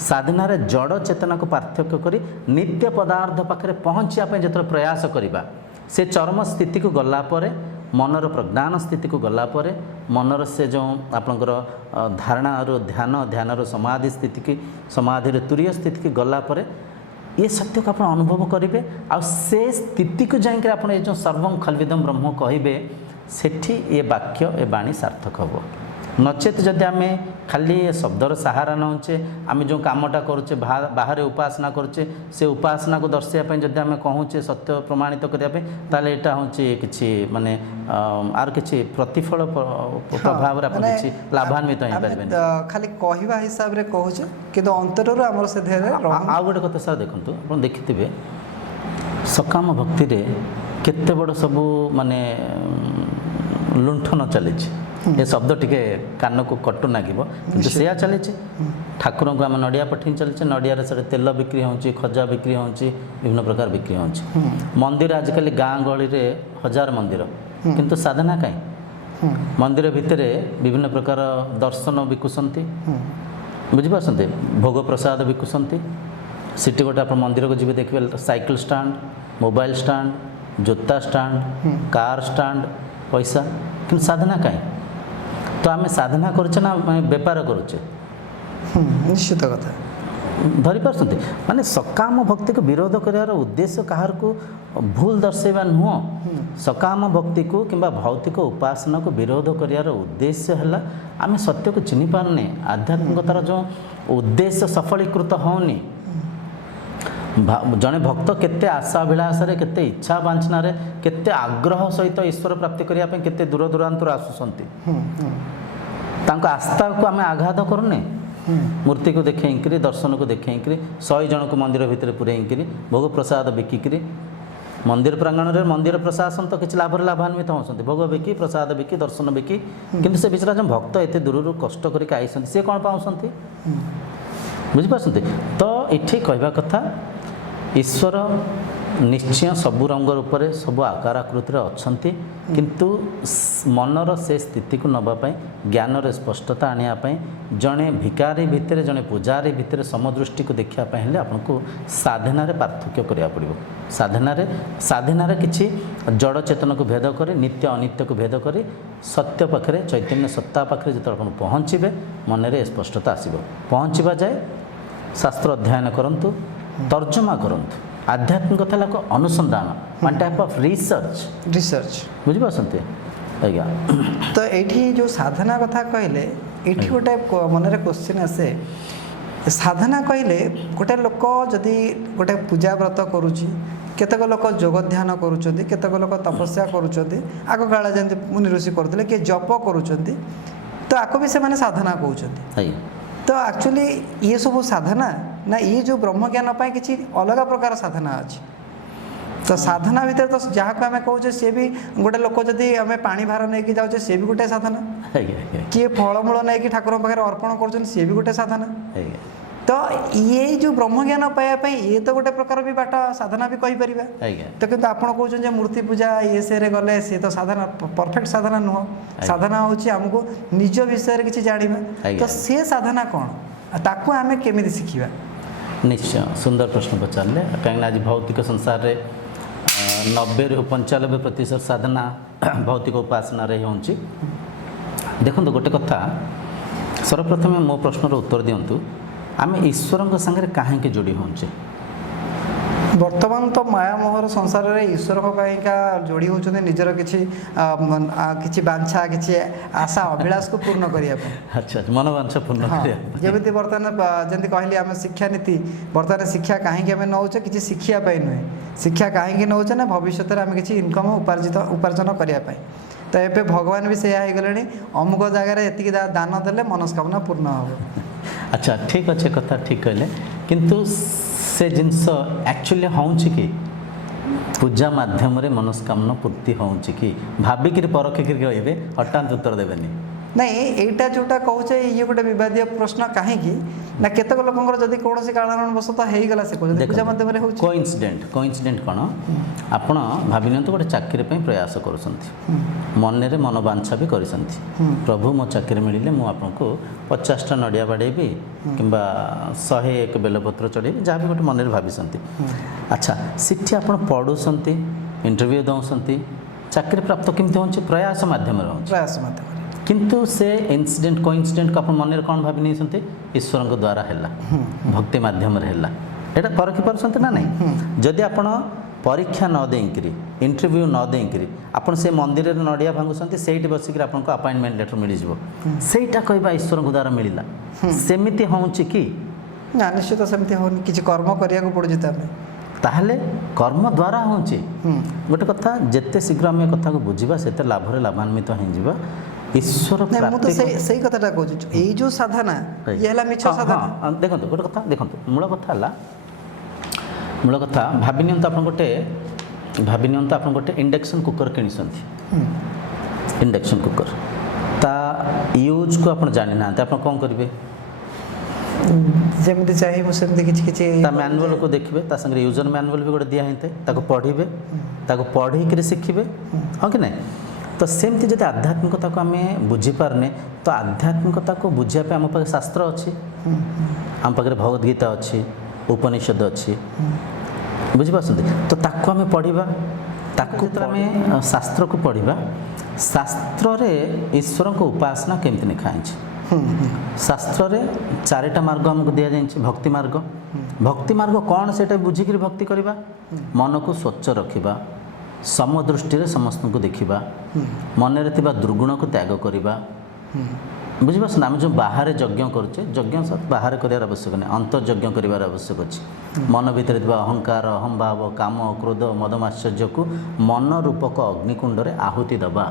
ସାଧନାରେ ଜଡ଼ ଚେତନାକୁ ପାର୍ଥକ୍ୟ କରି ନିତ୍ୟ ପଦାର୍ଥ ପାଖରେ ପହଞ୍ଚିବା ପାଇଁ ଯେତେବେଳେ ପ୍ରୟାସ କରିବା ସେ ଚରମ ସ୍ଥିତିକୁ ଗଲା ପରେ ମନର ପ୍ରଜ୍ଞାନ ସ୍ଥିତିକୁ ଗଲା ପରେ ମନର ସେ ଯେଉଁ ଆପଣଙ୍କର ଧାରଣାରୁ ଧ୍ୟାନରୁ ସମାଧି ସ୍ଥିତିକି ସମାଧିରୁ ତୁରୀୟ ସ୍ଥିତିକି ଗଲା ପରେ ये सत्य को आप अनुभव करेंगे आउ से स्थिति को जाकर आप सर्वं खल्विदम् ब्रह्म कहे सेठी ये वाक्य ए बाणी सार्थक हम नचेत जदि आम खाली शब्दर सहारा नौचे आम जो कमटा करुचे बाहर उपासना करुचे से उपासना को दर्शाइवाई जब आम कहूचे सत्य प्रमाणित करने ताले यहाँ हूँ कि माने आर किसी प्रतिफल प्रभाव किसी लाभान्वित हो पारे खाली कहवा हिसाब रे कहूचे किंतु अंतरर आमर से आउ गोटे कथा सर देखु आप देखिथे सकाम भक्ति रे केते बड़ सबू माने लुंठन चली ये शब्द टी कान को कटु लगे कि से चली ठाकुर को आम नड़िया पठेई चलचे नड़िया से तेल बिक्री हो खजा बिक्री हो विभिन्न प्रकार बिक्री हो मंदिर आजिकल गाँ गहली हजार मंदिर किंतु साधना कहीं मंदिर भितर विभिन्न प्रकार दर्शन बिकुंट बुझीपार भोग प्रसाद बिकुंट सिटी गोटे आप मंदिर को जी देखिए साइकिल स्टाण्ड मोबाइल स्टाण्ड जोता स्टाण्ड कार स्टाण्ड पैसा कि साधना कहीं तो आम साधना करुचे ना बेपार करुचे निश्चित कथा धरी पार्टी माने सकाम भक्ति को विरोध करार उद्देश्य कहार को भूल दर्शाइबा नुह सकाम भक्ति को किंबा भौतिक उपासना को विरोध करार उद्देश्य है आम सत्य को चिन्ह पारने आध्यात्मिकतार जो उद्देश्य सफलीकृत होनी जड़े भक्त केते आशा अभिलाष केते इच्छा वांछना केते आग्रह सहित ईश्वर प्राप्ति करने केते दूर दूरांतर आसुंट आस्था को आम आघात करूने मूर्ति को देखी दर्शन को देखी 100 जन को मंदिर भितर पुरैकी भोग प्रसाद बिकिकी मंदिर प्रांगण में मंदिर प्रशासन तो किसी लाभ लाभान्वित होती भोग बिकी प्रसाद बिकी दर्शन बिकी किंतु से बेचारा जो भक्त एत दूर कष्ट करके आई सी कौन पाँच बुझीपार तो ये कहवा कथा ईश्वर निश्चय सबु रंग रूप से सबु आकार आकृतिर अच्छा किंतु मनर से स्थिति को नवापाई ज्ञान स्पष्टता आने जड़े भिकारी भितर जड़े पूजारी भितर समदृष्टि को देखापी आपको साधना पार्थक्य करा पड़ो साधना किसी जड़ चेतन को भेद कर नित्य अनित्य को भेद कर सत्य पाखे चैतन्य सत्ता पाखे जो पहुँचे मन में स्पष्टता आसब पहुँचवा जाए शास्त्र अध्ययन करंतु तर्जमा करंतु आध्यात्मिकता लाख अनुसंधान वन टाइप ऑफ रिसर्च बुझिपारते आज्ञा। तो ये जो साधना कथा कहले ये गोटे मन में क्वेश्चन आसे साधना कहले गोटे लोक जदि गोटे पूजा व्रत करुच्ची केतक लोक जोग ध्यान करुँच केतक लोक तपस्या करुँच आग काला जमी मुनि ऋषि करते किए जप करुँच तो आपको भी से साधना कहते तो एक्चुअली ये सब साधना ना ये जो ब्रह्म ज्ञान किसी अलग प्रकार साधना अच्छी तो साधना भितर तो जहाँ को आम कहे सी भी गोटे लोक जदि आम पानी भार नहीं जाऊे सी भी गोटे साधना किए फलमूल नहीं ठाकुर पाखे अर्पण कर सी भी गोटे साधना तो ये जो ब्रह्म ज्ञान पाइबापी ये तो गोटे प्रकार भी बाट साधना भी कहीपर तो कितना आप कहते मूर्ति पूजा ये से गले सी तो साधना परफेक्ट साधना नुह साधना हूँ आमको निज विषय किसी जाना तो सी साधना कौन ताकू आम केमी शिखा निश्चय सुंदर प्रश्न पचारे कहीं आज भौतिक संसार रे 90 ରୁ 95% साधना भौतिक उपासना होची। देखो गोटे कथा सर्वप्रथम मो प्रश्नर उत्तर दिंतु आम ईश्वर संगे कहीं जोड़ी होचे वर्तमान तो माया मोहर संसार में ईश्वर कहीं जोड़ी होती निजर किसी बांछा किसी आशा अभिलाष को पूर्ण करने। अच्छा मनोवांछा पूर्ण जमी बर्तमान जमी कहली आम शिक्षा नीति बर्तमान शिक्षा कहीं आम नौचे किसी शिखापी नुहे शिक्षा कहीं नौचे ना भविष्य में आम किसी इनकम उपार्जन करने तो ये भगवान भी से गले अमुक जगार ये दान देले मनस्कामना पूर्ण हम। अच्छा ठीक अच्छे कथा ठीक कहले किंतु से जिनस एक्चुअली हूँ कि पूजा माध्यम रे मनस्कामना पूर्ति हूँ कि भाविक परखिक कहे हठात उत्तर देवेनि नहीं एटा जोटा कहूचे ये गोटे विवादीय प्रश्न कहीं ना केतक लोकंर जदि कौन कारण वशतः होगला से पूजा माध्यम रे होची कोइंसिडेंट कौन आपण भाविनियंत गोटे चाकरी प्रयास करुछंती मन रे मनोवांछा भी करिसंती प्रभु मो चाकरी मिलिले मु आपनको 50टा नडिया बाडेबी किंबा 101 बेलपत्र चढ़ेबी जहाँ भी गोटे मन रे भाविसंती। अच्छा सिठी आपण पढुसंती इंटरव्यू दउसंती चाकरी प्राप्त केमती होची प्रयास माध्यम रे किंतु से इनसीडेंट कोइंसिडेंट को अपन मन में कौन भावी नहीं ईश्वर को द्वारा है भक्ति माध्यम है यहाँ परखी पार्टी ना नहीं जदि आप परीक्षा न देकरी इंटरव्यू न देकरी आपन से मंदिर में नड़िया भांगुंट से बसिक आपको अपॉइंटमेंट लेटर मिल जाटा कहवा ईश्वर को द्वारा मिलला सेमिति हूँ कि ना निश्चित सेमती हो किसी कर्म करिया को पड़ुछि ताहले कर्म द्वारा हूँ गोटे कथा जिते शीघ्र आम कथा को बुझा से लाभ लाभान्वित हो ईश्वर से कथा कहूँ जो साधना ये मिछ साधना देखो गोटे कथा देखो मूल कथा मूल कथा भावी नियंतु आप गोटे इंडक्शन कुकर किनिसंती इंडक्शन कुकर ता यूज को आप जानी ना आप कौन करेंगे जमी चाहिए सेमती किसी मैनुअल को देखिए संगे यूजर मैनुअल भी गोटे दिया होता पढ़े पढ़ी शिखिबे हाँ कि नहीं तो सेमती जब आध्यात्मिकता को आम बुझीपारने तो आध्यात्मिकता को बुझापे आम पाखे शास्त्र अच्छी आम पाखे भगवद गीता अच्छी उपनिषद अच्छी बुझीपार तो ताको आम पढ़ा ताको आम शास्त्र को पढ़ा शास्त्र रे ईश्वर को उपासना केमती लिखाई शास्त्र रे 4टा मार्ग हमको दि जाए भक्ति मार्ग कौन से बुझिक भक्ति करवा मन को स्वच्छ रखा समदृष्टि समस्त को देखा मन में दुर्गुण को त्याग करवा बुझीपार आम जो बाहर यज्ञ करुचे यज्ञ बाहर करार आवश्यक नहीं अंतर्यज्ञ करार आवश्यक अच्छे मन भीतर अहंकार अहंभाव काम क्रोध मदमाश्चर्य को मन रूपक अग्निकुंड में आहुति दबा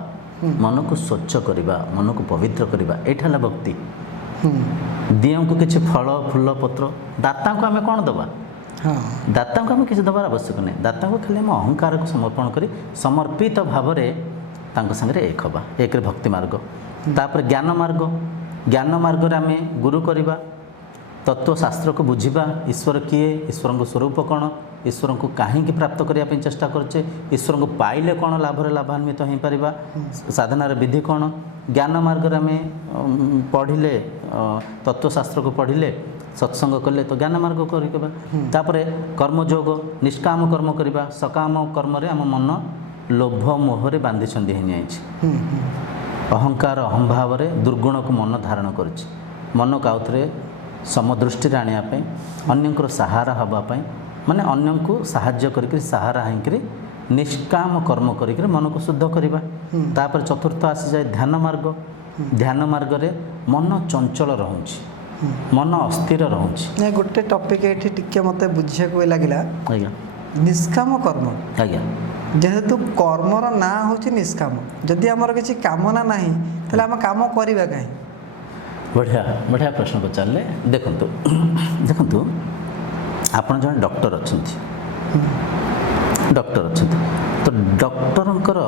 मन को स्वच्छ करवा मन को पवित्र करवा यहाँ भक्ति दियों को किसी फल फूल पत्र दाता को आम कौन दबा दाता को आम किसी दबार आवश्यक नहीं दाता को खाली आम अहंकार को समर्पण कर समर्पित भाव में एक हवा एक भक्ति मार्ग तापर ज्ञान मार्ग आम गुरु करवा तत्वशास्त्र को बुझा ईश्वर किए ईश्वर को स्वरूप कौन ईश्वर को कहीं प्राप्त करने चेष्टा करचे ईश्वर को पाइले कौन लाभ लाभान्वित हो पार साधनार विधि कौन ज्ञान मार्ग आम पढ़िले तत्वशास्त्र को पढ़िले सत्संग कले तो ज्ञान मार्ग करवा कर्मयोग निष्काम कर्म करवा सकाम कर्म आम मन ଲୋଭ ମୋହରେ ବାନ୍ଧିଛନ୍ତି ହେଇଯାଇଛି। ଅହଙ୍କାର ଅହମ୍ଭାବରେ ଦୁର୍ଗୁଣକୁ ମନ ଧାରଣ କରୁଛି। ମନକୁ ଆଉଥରେ ସମଦୃଷ୍ଟିରେ ଆଣିବା ପାଇଁ, ଅନ୍ୟଙ୍କର ସାହାରା ହେବା ପାଇଁ, ମାନେ ଅନ୍ୟଙ୍କୁ ସାହାଯ୍ୟ କରିକି ସାହାରା ହେଇକରି ନିଷ୍କାମ କର୍ମ କରିକି ମନକୁ ଶୁଦ୍ଧ କରିବା। ତାପରେ ଚତୁର୍ଥ ଆସିଯାଏ ଧ୍ୟାନ ମାର୍ଗ। ଧ୍ୟାନ ମାର୍ଗରେ ମନ ଚଞ୍ଚଳ ରହୁଛି, ମନ ଅସ୍ଥିର ରହୁଛି। ଗୋଟେ ଟପିକ୍ ଏଠି ଟିକେ ମୋତେ ବୁଝିବାକୁ ଲାଗିଲା, ଆଜ୍ଞା ନିଷ୍କାମ କର୍ମ। ଆଜ୍ଞା ଯେହେତୁ କର୍ମର ନାଁ ହେଉଛି ନିଷ୍କାମ, ଯଦି ଆମର କିଛି କାମନା ନାହିଁ ତାହେଲେ ଆମେ କାମ କରିବା କାହିଁ? ବଢ଼ିଆ ବଢ଼ିଆ ପ୍ରଶ୍ନ ପଚାରିଲେ। ଦେଖନ୍ତୁ ଦେଖନ୍ତୁ ଆପଣ ଜଣେ ଡକ୍ଟର ଅଛନ୍ତି, ଡକ୍ଟର ଅଛନ୍ତି, ତ ଡକ୍ଟରଙ୍କର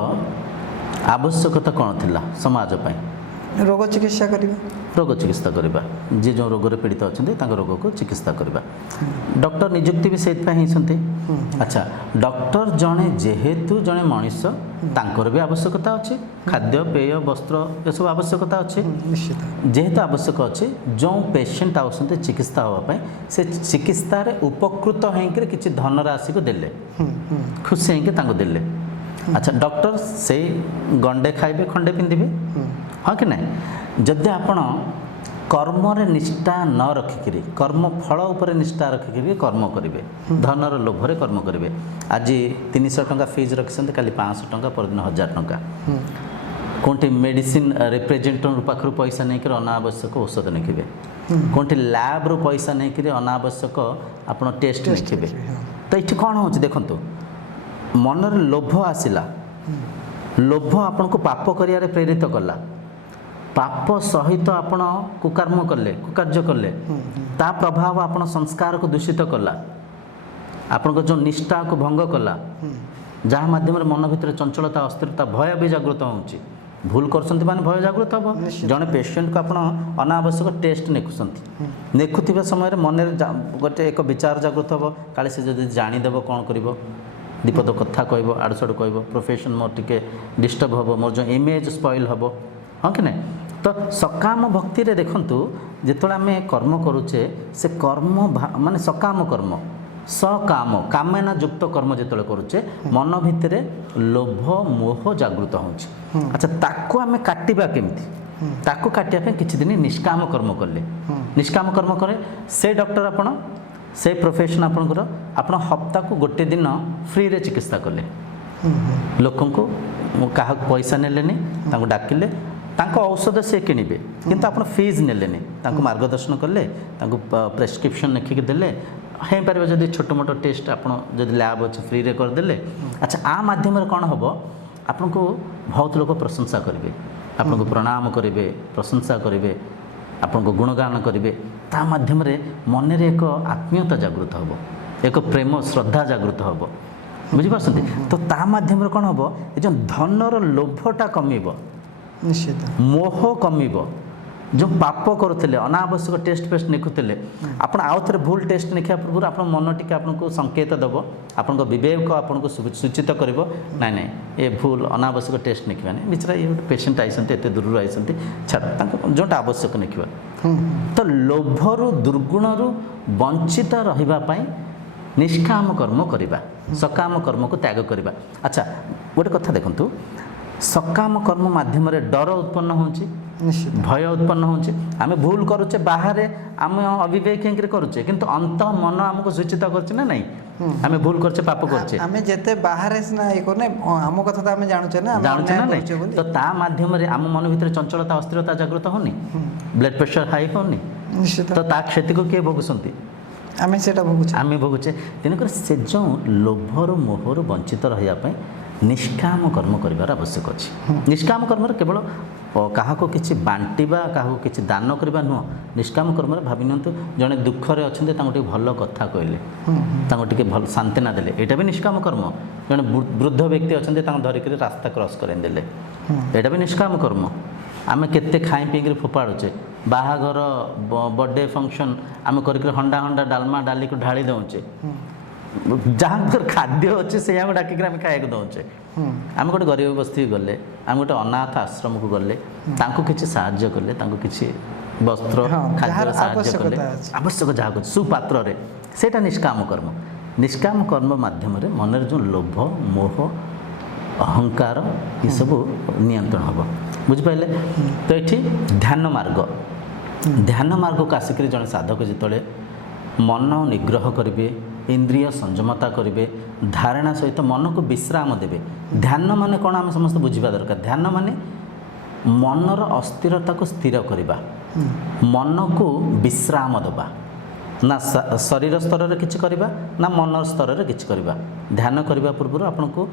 ଆବଶ୍ୟକତା କ'ଣ ଥିଲା ସମାଜ ପାଇଁ? ରୋଗ ଚିକିତ୍ସା କରିବା। ରୋଗ ଚିକିତ୍ସା କରିବା, ଯିଏ ଯେଉଁ ରୋଗରେ ପୀଡ଼ିତ ଅଛନ୍ତି ତାଙ୍କ ରୋଗକୁ ଚିକିତ୍ସା କରିବା। ଡକ୍ଟର ନିଯୁକ୍ତି ବି ସେଇଥିପାଇଁ ହେଇଛନ୍ତି। ଆଚ୍ଛା, ଡକ୍ଟର ଜଣେ ଯେହେତୁ ଜଣେ ମଣିଷ, ତାଙ୍କର ବି ଆବଶ୍ୟକତା ଅଛି, ଖାଦ୍ୟ ପେୟ ବସ୍ତ୍ର ଏସବୁ ଆବଶ୍ୟକତା ଅଛି। ନିଶ୍ଚିତ। ଯେହେତୁ ଆବଶ୍ୟକ ଅଛି, ଯେଉଁ ପେସେଣ୍ଟ ଆସୁଛନ୍ତି ଚିକିତ୍ସା ହେବା ପାଇଁ, ସେ ଚିକିତ୍ସାରେ ଉପକୃତ ହେଇକରି କିଛି ଧନରାଶିକୁ ଦେଲେ, ଖୁସି ହେଇକି ତାଙ୍କୁ ଦେଲେ। ଆଚ୍ଛା, ଡକ୍ଟର ସେଇ ଗଣ୍ଡେ ଖାଇବେ ଖଣ୍ଡେ ପିନ୍ଧିବେ, ହଁ କି ନାହିଁ? ଯଦି ଆପଣ କର୍ମରେ ନିଷ୍ଠା ନ ରଖିକିରି, କର୍ମ ଫଳ ଉପରେ ନିଷ୍ଠା ରଖିକିରି କର୍ମ କରିବେ, ଧନର ଲୋଭରେ କର୍ମ କରିବେ, ଆଜି 300 ଟଙ୍କା ଫିଜ୍ ରଖିଛନ୍ତି, କାଲି 500 ଟଙ୍କା, ପରଦିନ 1000 ଟଙ୍କା, କେଉଁଠି ମେଡ଼ିସିନ ରିପ୍ରେଜେଣ୍ଟେଟିଭ୍ ପାଖରୁ ପଇସା ନେଇକରି ଅନାବଶ୍ୟକ ଔଷଧ ଲେଖିବେ, କେଉଁଠି ଲ୍ୟାବ୍ରୁ ପଇସା ନେଇକରି ଅନାବଶ୍ୟକ ଆପଣ ଟେଷ୍ଟ ଲେଖିବେ। ତ ଏଠି କ'ଣ ହେଉଛି ଦେଖନ୍ତୁ, ମନରେ ଲୋଭ ଆସିଲା, ଲୋଭ ଆପଣଙ୍କୁ ପାପ କରିବାରେ ପ୍ରେରିତ କଲା, ପାପ ସହିତ ଆପଣ କୁକର୍ମ କଲେ, କୁକାର୍ଯ୍ୟ କଲେ, ତା ପ୍ରଭାବ ଆପଣ ସଂସ୍କାରକୁ ଦୂଷିତ କଲା, ଆପଣଙ୍କ ଯେଉଁ ନିଷ୍ଠାକୁ ଭଙ୍ଗ କଲା, ଯାହା ମାଧ୍ୟମରେ ମନ ଭିତରେ ଚଞ୍ଚଳତା ଅସ୍ଥିରତା ଭୟ ବି ଜାଗୃତ ହେଉଛି। ଭୁଲ କରୁଛନ୍ତି ମାନେ ଭୟ ଜାଗୃତ ହେବ। ଜଣେ ପେସେଣ୍ଟକୁ ଆପଣ ଅନାବଶ୍ୟକ ଟେଷ୍ଟ ଲେଖୁଛନ୍ତି, ଲେଖୁଥିବା ସମୟରେ ମନରେ ଗୋଟେ ଏକ ବିଚାର ଜାଗୃତ ହେବ, କାଳେ ସେ ଯଦି ଜାଣିଦେବ କ'ଣ କରିବ, ବିପଦ କଥା କହିବ, ଆଡ଼ୁ ସାଡ଼ୁ କହିବ, ପ୍ରଫେସନ୍ ମୋର ଟିକେ ଡିଷ୍ଟର୍ବ ହେବ, ମୋର ଯେଉଁ ଇମେଜ୍ ସ୍ପଏଲ୍ ହେବ, ହଁ କି ନାହିଁ? ତ ସକାମ ଭକ୍ତିରେ ଦେଖନ୍ତୁ, ଯେତେବେଳେ ଆମେ କର୍ମ କରୁଛେ, ସେ କର୍ମ ମାନେ ସକାମ କର୍ମ, ସକାମ କାମନା ଯୁକ୍ତ କର୍ମ ଯେତେବେଳେ କରୁଛେ, ମନ ଭିତରେ ଲୋଭ ମୋହ ଜାଗୃତ ହେଉଛି। ଆଚ୍ଛା, ତାକୁ ଆମେ କାଟିବା କେମିତି? ତାକୁ କାଟିବା ପାଇଁ କିଛି ଦିନ ନିଷ୍କାମ କର୍ମ କଲେ, ନିଷ୍କାମ କର୍ମ କରେ ସେ ଡକ୍ଟର ଆପଣ, ସେ ପ୍ରଫେସନ୍ ଆପଣଙ୍କର, ଆପଣ ହପ୍ତାକୁ ଗୋଟେ ଦିନ ଫ୍ରିରେ ଚିକିତ୍ସା କଲେ, ଲୋକଙ୍କୁ କାହାକୁ ପଇସା ନେଲେନି, ତାଙ୍କୁ ଡାକିଲେ, ତାଙ୍କ ଔଷଧ ସେ କିଣିବେ, କିନ୍ତୁ ଆପଣ ଫିଜ୍ ନେଲେନି, ତାଙ୍କୁ ମାର୍ଗଦର୍ଶନ କଲେ, ତାଙ୍କୁ ପ୍ରେସ୍କ୍ରିପସନ୍ ଲେଖିକି ଦେଲେ, ହେଇପାରିବ ଯଦି ଛୋଟ ମୋଟ ଟେଷ୍ଟ ଆପଣ ଯଦି ଲ୍ୟାବ୍ ଅଛି ଫ୍ରିରେ କରିଦେଲେ। ଆଚ୍ଛା, ଆ ମାଧ୍ୟମରେ କ'ଣ ହେବ, ଆପଣଙ୍କୁ ବହୁତ ଲୋକ ପ୍ରଶଂସା କରିବେ, ଆପଣଙ୍କୁ ପ୍ରଣାମ କରିବେ, ପ୍ରଶଂସା କରିବେ, ଆପଣଙ୍କୁ ଗୁଣଗାନ କରିବେ, ତା ମାଧ୍ୟମରେ ମନରେ ଏକ ଆତ୍ମୀୟତା ଜାଗୃତ ହେବ, ଏକ ପ୍ରେମ ଶ୍ରଦ୍ଧା ଜାଗୃତ ହେବ, ବୁଝିପାରୁଛନ୍ତି? ତ ତା ମାଧ୍ୟମରେ କ'ଣ ହେବ, ଏ ଯେଉଁ ଧନର ଲୋଭଟା କମିବ, ନିଶ୍ଚିତ ମୋହ କମିବ। ଯେଉଁ ପାପ କରୁଥିଲେ, ଅନାବଶ୍ୟକ ଟେଷ୍ଟ ଫେଷ୍ଟ ଲେଖୁଥିଲେ, ଆପଣ ଆଉ ଥରେ ଭୁଲ ଟେଷ୍ଟ ଲେଖିବା ପୂର୍ବରୁ ଆପଣ ମନ ଟିକେ ଆପଣଙ୍କୁ ସଂକେତ ଦେବ, ଆପଣଙ୍କ ବିବେକ ଆପଣଙ୍କୁ ସୂଚିତ କରିବ, ନାଇଁ ନାଇଁ ଏ ଭୁଲ ଅନାବଶ୍ୟକ ଟେଷ୍ଟ ଲେଖିବାନି, ବିଚରା ଇଏ ଗୋଟେ ପେସେଣ୍ଟ ଆଇଛନ୍ତି, ଏତେ ଦୂରରୁ ଆଇଛନ୍ତି, ଛାଡ଼, ତାଙ୍କୁ ଯେଉଁଟା ଆବଶ୍ୟକ ଲେଖିବା। ତ ଲୋଭରୁ ଦୁର୍ଗୁଣରୁ ବଞ୍ଚିତ ରହିବା ପାଇଁ ନିଷ୍କାମ କର୍ମ କରିବା, ସକାମ କର୍ମକୁ ତ୍ୟାଗ କରିବା। ଆଚ୍ଛା, ଗୋଟେ କଥା ଦେଖନ୍ତୁ, ସକାମ କର୍ମ ମାଧ୍ୟମରେ ଡର ଉତ୍ପନ୍ନ ହେଉଛି, ଭୟ ଉତ୍ପନ୍ନ ହେଉଛି। ଆମେ ଭୁଲ କରୁଛେ, ବାହାରେ ଆମେ ଅବିବେକ ହେଇକି କରୁଛେ, କିନ୍ତୁ ଅନ୍ତଃ ମନ ଆମକୁ ସୂଚିତ କରୁଛି ନା ନାଇଁ, ଆମେ ଭୁଲ କରୁଛେ, ପାପ କରୁଛେ। ଆମେ ଯେତେ ବାହାରେ ସିନା ଇଏ କରୁନେ, ଆମ କଥା ତ ଆମେ ଜାଣୁଛେ ନା, ଜାଣୁଛେ ନା ନାଇଁ? ତ ତା ମାଧ୍ୟମରେ ଆମ ମନ ଭିତରେ ଚଞ୍ଚଳତା ଅସ୍ଥିରତା ଜାଗୃତ ହେଉନି, ବ୍ଲଡ୍ ପ୍ରେସର ହାଇ ହେଉନି, ନିଶ୍ଚିତ। ତ ତା କ୍ଷତିକୁ କିଏ ଭୋଗୁଛନ୍ତି? ଆମେ ସେଇଟା ଭୋଗୁଛେ, ଆମେ ଭୋଗୁଛେ। ତେଣୁକରି ସେ ଯେଉଁ ଲୋଭରୁ ମୋହରୁ ବଞ୍ଚିତ ରହିବା ପାଇଁ ନିଷ୍କାମ କର୍ମ କରିବାର ଆବଶ୍ୟକ ଅଛି। ନିଷ୍କାମ କର୍ମରେ କେବଳ କାହାକୁ କିଛି ବାଣ୍ଟିବା, କାହାକୁ କିଛି ଦାନ କରିବା ନୁହଁ। ନିଷ୍କାମ କର୍ମରେ ଭାବି ନିଅନ୍ତୁ, ଜଣେ ଦୁଃଖରେ ଅଛନ୍ତି, ତାଙ୍କୁ ଟିକେ ଭଲ କଥା କହିଲେ, ତାଙ୍କୁ ଟିକେ ଭଲ ସାନ୍ତ୍ୱନା ଦେଲେ, ଏଇଟା ବି ନିଷ୍କାମ କର୍ମ। ଜଣେ ବୃଦ୍ଧ ବ୍ୟକ୍ତି ଅଛନ୍ତି, ତାଙ୍କୁ ଧରିକିରି ରାସ୍ତା କ୍ରସ୍ କରେଇ ଦେଲେ, ଏଇଟା ବି ନିଷ୍କାମ କର୍ମ। ଆମେ କେତେ ଖାଇ ପିଇକିରି ଫୋପାଡ଼ୁଛେ, ବାହାଘର ବର୍ଥଡେ ଫଙ୍କସନ୍ ଆମେ କରିକିରି ହଣ୍ଡା ହଣ୍ଡା ଡାଲମା ଡାଲିକୁ ଢାଳି ଦେଉଛେ, ଯାହାଙ୍କର ଖାଦ୍ୟ ଅଛି ସେଇଆକୁ ଡାକିକି ଆମେ ଖାଇବାକୁ ଦେଉଛେ। ଆମେ ଗୋଟେ ଗରିବ ବସ୍ତିକୁ ଗଲେ, ଆମେ ଗୋଟେ ଅନାଥ ଆଶ୍ରମକୁ ଗଲେ, ତାଙ୍କୁ କିଛି ସାହାଯ୍ୟ କଲେ, ତାଙ୍କୁ କିଛି ବସ୍ତ୍ର ଖାଦ୍ୟ ସାହାଯ୍ୟ କଲେ, ଆବଶ୍ୟକ ଯାହାକୁ ସୁପାତ୍ରରେ, ସେଇଟା ନିଷ୍କାମ କର୍ମ। ନିଷ୍କାମ କର୍ମ ମାଧ୍ୟମରେ ମନରେ ଯେଉଁ ଲୋଭ ମୋହ अहंकार ये सब नियंत्रण हम बुझिपारे। तो ये ध्यान मार्ग को आसिक जड़े साधक जिते मन निग्रह करेंगे, इंद्रिय संयमता करेंगे, धारणा सहित मन को विश्राम देवे। ध्यान माने कौन आम समस्त बुझा दरकार। ध्यान माने मनर अस्थिरता को स्थिर करवा, मन को विश्राम दबा, ना शरीर स्तर में किसी करवा ना मन स्तर में किसी करवा। ध्यान करने पूर्व आपन को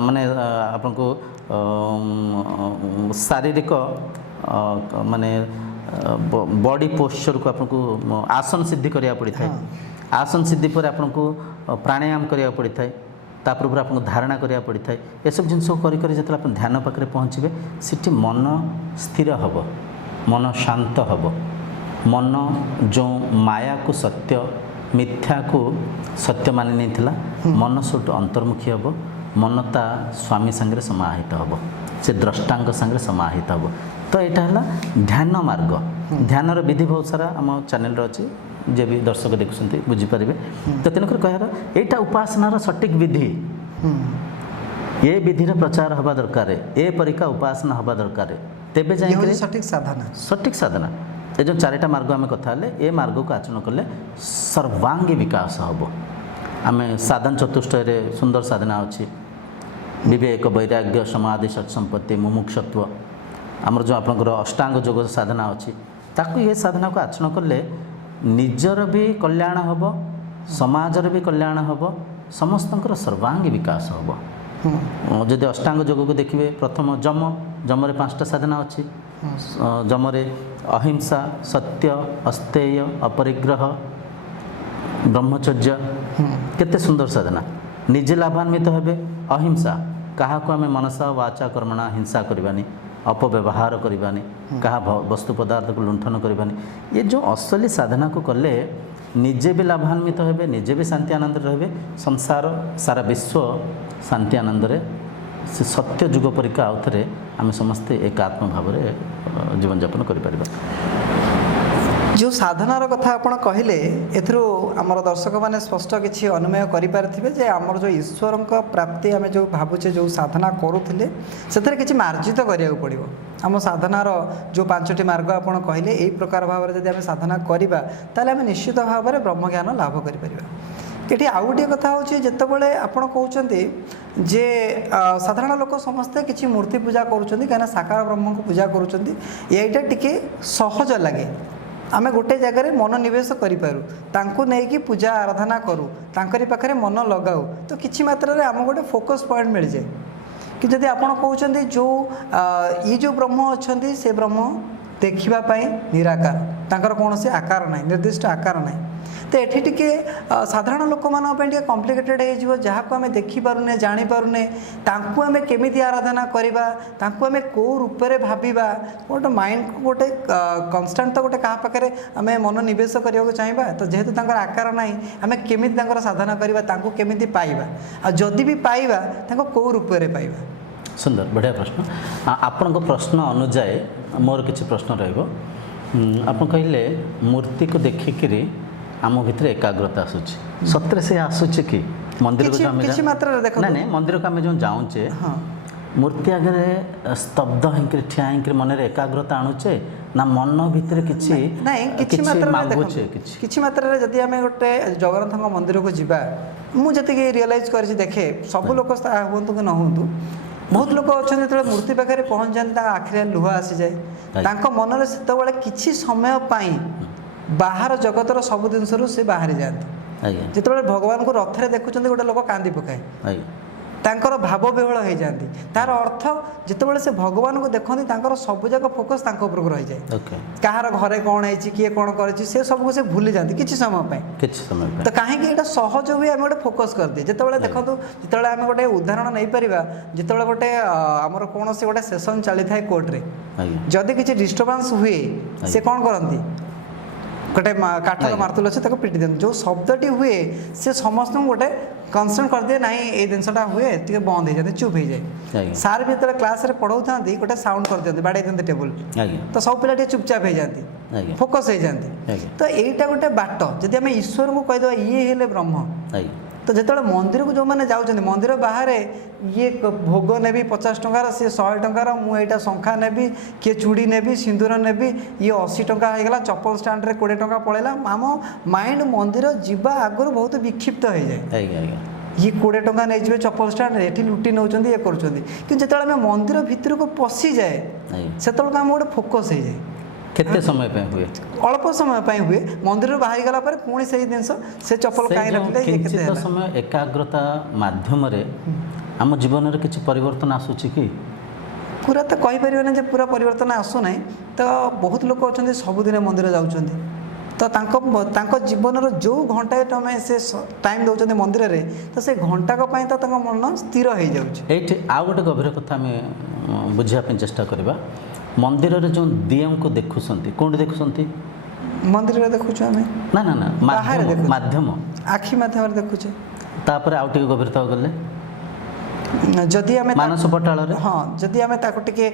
माने आपन को शारीरिक माने बॉडी पोस्चर को आपन को आसन सिद्धि करिया पड़ी था। आसन सिद्धि पर आपन को प्राणायाम करिया पड़ी था। तापर आपको धारणा करिया पड़ी था। ये सब जिन करी जो आप ध्यान पाखे पहुँचे सिटी मन स्थिर हम, मन शांत हम, मन जो माया को सत्य मिथ्या को सत्य मानि नहीं मन सब अंतर्मुखी हम, मन ता स्वामी संगे समाहित हम, से द्रष्टांग संगे समाहित हम। तो यहाँ है ध्यान मार्ग। ध्यान विधि बहुत सारा आम चैनल अच्छी जे भी दर्शक देखुं बुझीपारे। तो तेणुक कह यहाँ उपासनार सटीक विधि, ये विधि प्रचार हवा दरकार, ए परिका उपासना हवा दरकार, तेबे जाए सटीक साधना। ये जो चारिटा मार्ग आम कथा ये मार्ग को आचरण कले सर्वांगी विकास हम। आम साधन चतुष्टय सुंदर साधना अच्छी, विवेक वैराग्य समाधि सत्संपत्ति मुमुक्षत्व, आमर जो आपंकर अष्टांग योग साधना अच्छी ताकू ये साधना को आचरण कले निजर भी कल्याण हम, समाजर भी कल्याण हम, समस्तंकर सर्वांगी विकास हम। जदि अष्टांग योग को देखिए प्रथम जम रे 5टा साधना अच्छी। जमरे अहिंसा सत्य अस्तेय अपरिग्रह ब्रह्मचर्य केते सुंदर साधना। निजे लाभान्वित हेबे अहिंसा, कहा को आम मनसा वाचा कर्मणा हिंसा करवानी, अपव्यवहार करवानी, कहा वस्तु पदार्थ को लुंठन करवानी। ये जो असली साधना को कले निजे भी लाभान्वित हेबे, निजे भी शांति आनंद रहे, संसार सारा विश्व शांति आनंद रे से सत्य जुग परिका आउ थे आम समस्ते एक आत्म भाव जीवन यापन करें। जो साधनार कथा आपण कहले एथरो आमर दर्शक माने स्पष्ट किसी अनुमेय करें जे आमर जो ईश्वर प्राप्ति आम जो भावुचे जो साधना करूले से किसी मार्जित करा पड़ो। आम साधनार जो 5टी मार्ग आपण कहले यही प्रकार भाव में जब आम साधना करवा ताले आम निश्चित भाव में ब्रह्मज्ञान लाभ कर। ये आउ गोटे कथा हूँ जितेबाला आपड़ कहते जे साधारण लोक समस्ते किसी मूर्ति पूजा करें साकार ब्रह्म को पूजा करें सहज लगे। आमे गोटे जगह मन निवेश करूँ नहीं पूजा आराधना करूँ तांकरी पाखे मन लगाऊ तो किसी मात्रा रे आम गोटे फोकस पॉइंट मिल जाए। कि जदि आपड़ कहते जो ये जो ब्रह्म अच्छा से ब्रह्म देखापी निराकार तांकर कौन से आकार ना निर्दिष्ट आकार ना। तो ये टे साधारण लोक मानी कम्प्लिकेटेड हो जहाँ को आम देखिपारे जानीपारे तांकु आम केमी आराधना करवा तांकु आम कौ रूप में भाविबा गोटे माइंड को गोटे कन्स्टाट तो गोटे क्या पाखे आम मन निवेश करने चाहिए। तो जेहेतु तांकर आकार ना आम केमी साधना करवा तांकु केमी पाइबा आदि भी पाइबा तांको कौ रूप में पाइबा। सुंदर बढ़िया प्रश्न। आपण प्रश्न अनुजाई मोर किसी प्रश्न रहा। कहले मूर्ति को देखिकी आम भितर एकाग्रता आसूची सतरे से आसूची कि मंदिर को ना नहीं मंदिर को आम जो जाऊचे मूर्ति आगे स्तब्ध होकर ठिया होकर मन एकाग्रता आणुचे ना मन भितर किसी मात्रा जदि आम गोटे जगन्नाथ मंदिर को जीवा मुझे रियलाइज कर देखे सब लोक हूँ कि न हूँ बहुत लोग अच्छा जो मूर्ति पाखे पहुँच जाते आखिरी लुह आसी जाए मन से किसी समय बाहर जगतर सब जिन से बाहरी जाते जिते भगवान को रथरे देखुं गोटे लोक कांदी पकाए तांकर भाव विहल हो जाती तार अर्थ जितेबाला से भगवान को देखते सब जाक फोकस उपरକୁ रही जाए कहार घरे कौन है किए कौन कर सब से भूली जाती किसी समय तो कहीं यहाँ सहज हुए आम गोटे फोकस कर दिए जितेबाला देखो जिते आम गोटे उदाहरण नहीं पार जिते गोटे आमर कौन से गोटे सेसन चली था कोर्टे जदि किसी डिस्टर्बांस हुए से कौन करती गोटे काठर मार्तुल अच्छे पिटी दिखाते जो शब्दटी हुए से समस्त गोटे कनसर्न कर दिए ना ये जिनसा हुए टे बंद हो जाते चुप हो जाए। सार भी जो क्लास पढ़ाऊँ गोटे साउंड कर दिखाते बाड़े दिखाते टेबुल तो सब पिला चुपचाप हो जाती फोकस हो जाती। तो यहीटा गोटे बाट जदि आम ईश्वर को कहीदे ये हेले ब्रह्म तो जो मंदिर को जो मैंने जाऊँ मंदिर बाहर ये भोग नेबी 50 टंकार सी 100 टंकार मुझा शंखा नेबी किए चूड़ी नेबी सिंदूर नेबी ये 80 टंका होगा चप्पल स्टाण्ड 20 टंका पड़ेगा आम माइंड मंदिर जीवा आगुरी बहुत विक्षिप्त हो जाए ये 20 टंका नहीं जाए चप्पल स्टाण्ड ये लुटी नौ ये कर जो आम मंदिर भितर को पशि जाए से आम गोटे फोकस हो जाए केते समय पे हुए अल्प समय पे हुए मंदिर बाहरी गला पर पुणी से जिन से चप्पल कहीं रखले ये केते किंचित समय एकाग्रता माध्यम रे आम जीवन रे किछि परिवर्तन आसुछि कि पूरा तो कहि परिबे जे पूरा परिवर्तन आसु नहीं तो बहुत लोक अच्छा सबुदिन मंदिर जाउछन्ति तो तांको जीवन रो जो घंटा तमें से टाइम दउछन्ति मंदिर रे तो से घंटा को पई तो तांको मन स्थिर हो जाउछ एठी आ गोटे गभीर कथा में बुझिया पे चेष्टा करबा मंदिर रे जो दियम को देखुसंती कोन देखुसंती मंदिर रे देखुछु हमें ना ना ना माध्यम माध्यम आखि माध्यम रे देखुछु तापर आउटी गभीरता गले जदि आमे मानस पटाल रे हां जदि आमे ताको टिके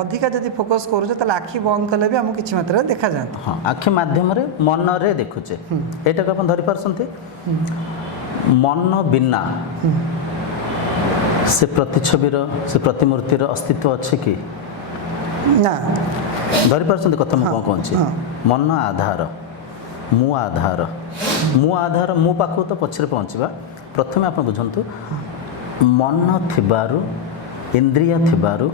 अधिका जदि फोकस करू त आखि बंद कले भी हम किछि मात्रा देखा जाय हां आखि माध्यम रे मन रे देखुचे एटा को अपन धरि परसंती मन बिना से प्रतिछबि रो से प्रतिमूर्ति रो अस्तित्व अछि कि ना धरि परसंती कथा म कोन छी मन आधार मु आधार मु पाखु तो पछरे पहुंचबा प्रथमे आपण बुझंतु मन थिबारु इंद्रिय थिबारु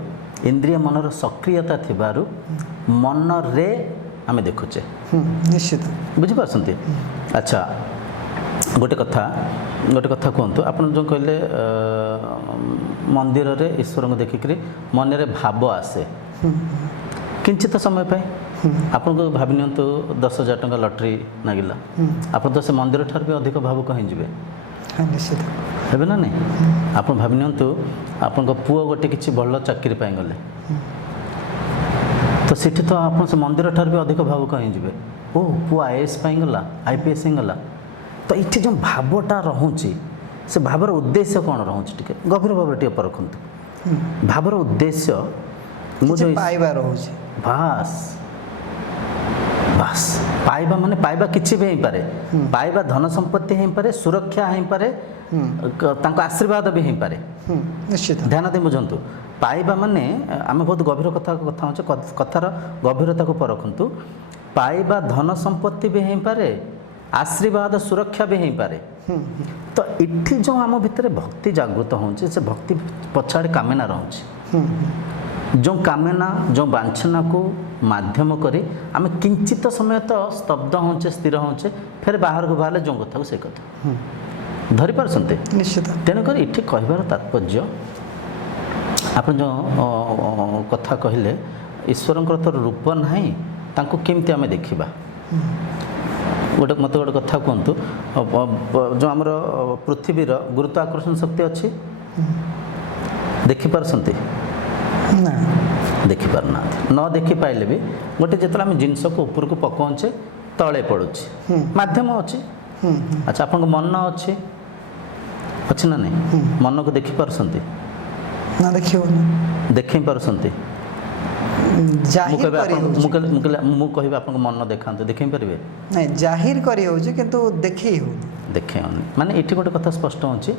इंद्रिय मनर सक्रियता थिबारु मन रे आमे देखुचे निश्चित बुझी परसंती अच्छा गोटे कथा कहतु आपण जो कहले मंदिर रे ईश्वर को देखिकरी मन रे भाव आसे किंचित समय पे आपन को भाबि नियंतु 10,000 टंका लॉटरी नागिला आपन तो से मंदिर ठार भी अधिक भावुक हो जिवे निश्चित हेबे ना नहीं आपन भाबि नियंतु आपन को पुओ गोटे किछि भल चाकरी पाई गले तो सेठी तो आपन से मंदिर ठार भी अधिक भावुक हो जिवे ओ पुओ आईएएस पाई गला आईपीएस गला तो इठी जो भावटा रहूची से भावर उद्देश्य कौन रहूची टिके गभीर भाव टिके परखंतु भावर उद्देश्य मुझे पाइबा रहूची बास पाइबा माने पाइबा किछि भी पारे पाइबा धन संपत्ति हे पारे सुरक्षा हे पारे तांको आशीर्वाद भी हे पारे निश्चित ध्यान दे बुझंतु पाइबा माने आमे बहुत गभीर कथा होचे कथार गभीरता को परखंतु पाइबा धन संपत्ति भी हे पारे आशीर्वाद सुरक्षा भी हे पारे तो इठी जो आम भितर भक्ति जागृत होचे से भक्ति पछाड़ कामना रहउची जो कामना जो वांछना को माध्यम करी आम किंचित समय तो स्तब्ध होचे स्थिर होचे फिर बाहर को बाहर जो कथा से कथा धरी पारसंते निश्चित तेणुक इठी कहबार तात्पर्य आप जो कथा कहले ईश्वर तो रूप नहीं तांको केमती आम देखा गोटे मत गोटे कथा कहतु जो आमर पृथ्वीर गुरुत्वाकर्षण शक्ति अच्छी देखिपारसंती ना देखिपार ना न देखी पाइले भी गोटे जो आम जिनस को ऊपर को पकाउचे तले पड़ुची माध्यम अच्छी अच्छा आपन मन अच्छी अच्छी ना नहीं मन को देखी पारसंती ना देखी पारसंती जाहिर करी मु कहबे आपन मन देखांतु देखै परिबे नहीं जाहिर करी हो जे किंतु देखै हो देखे माने एठी गोटे कथा स्पष्ट होची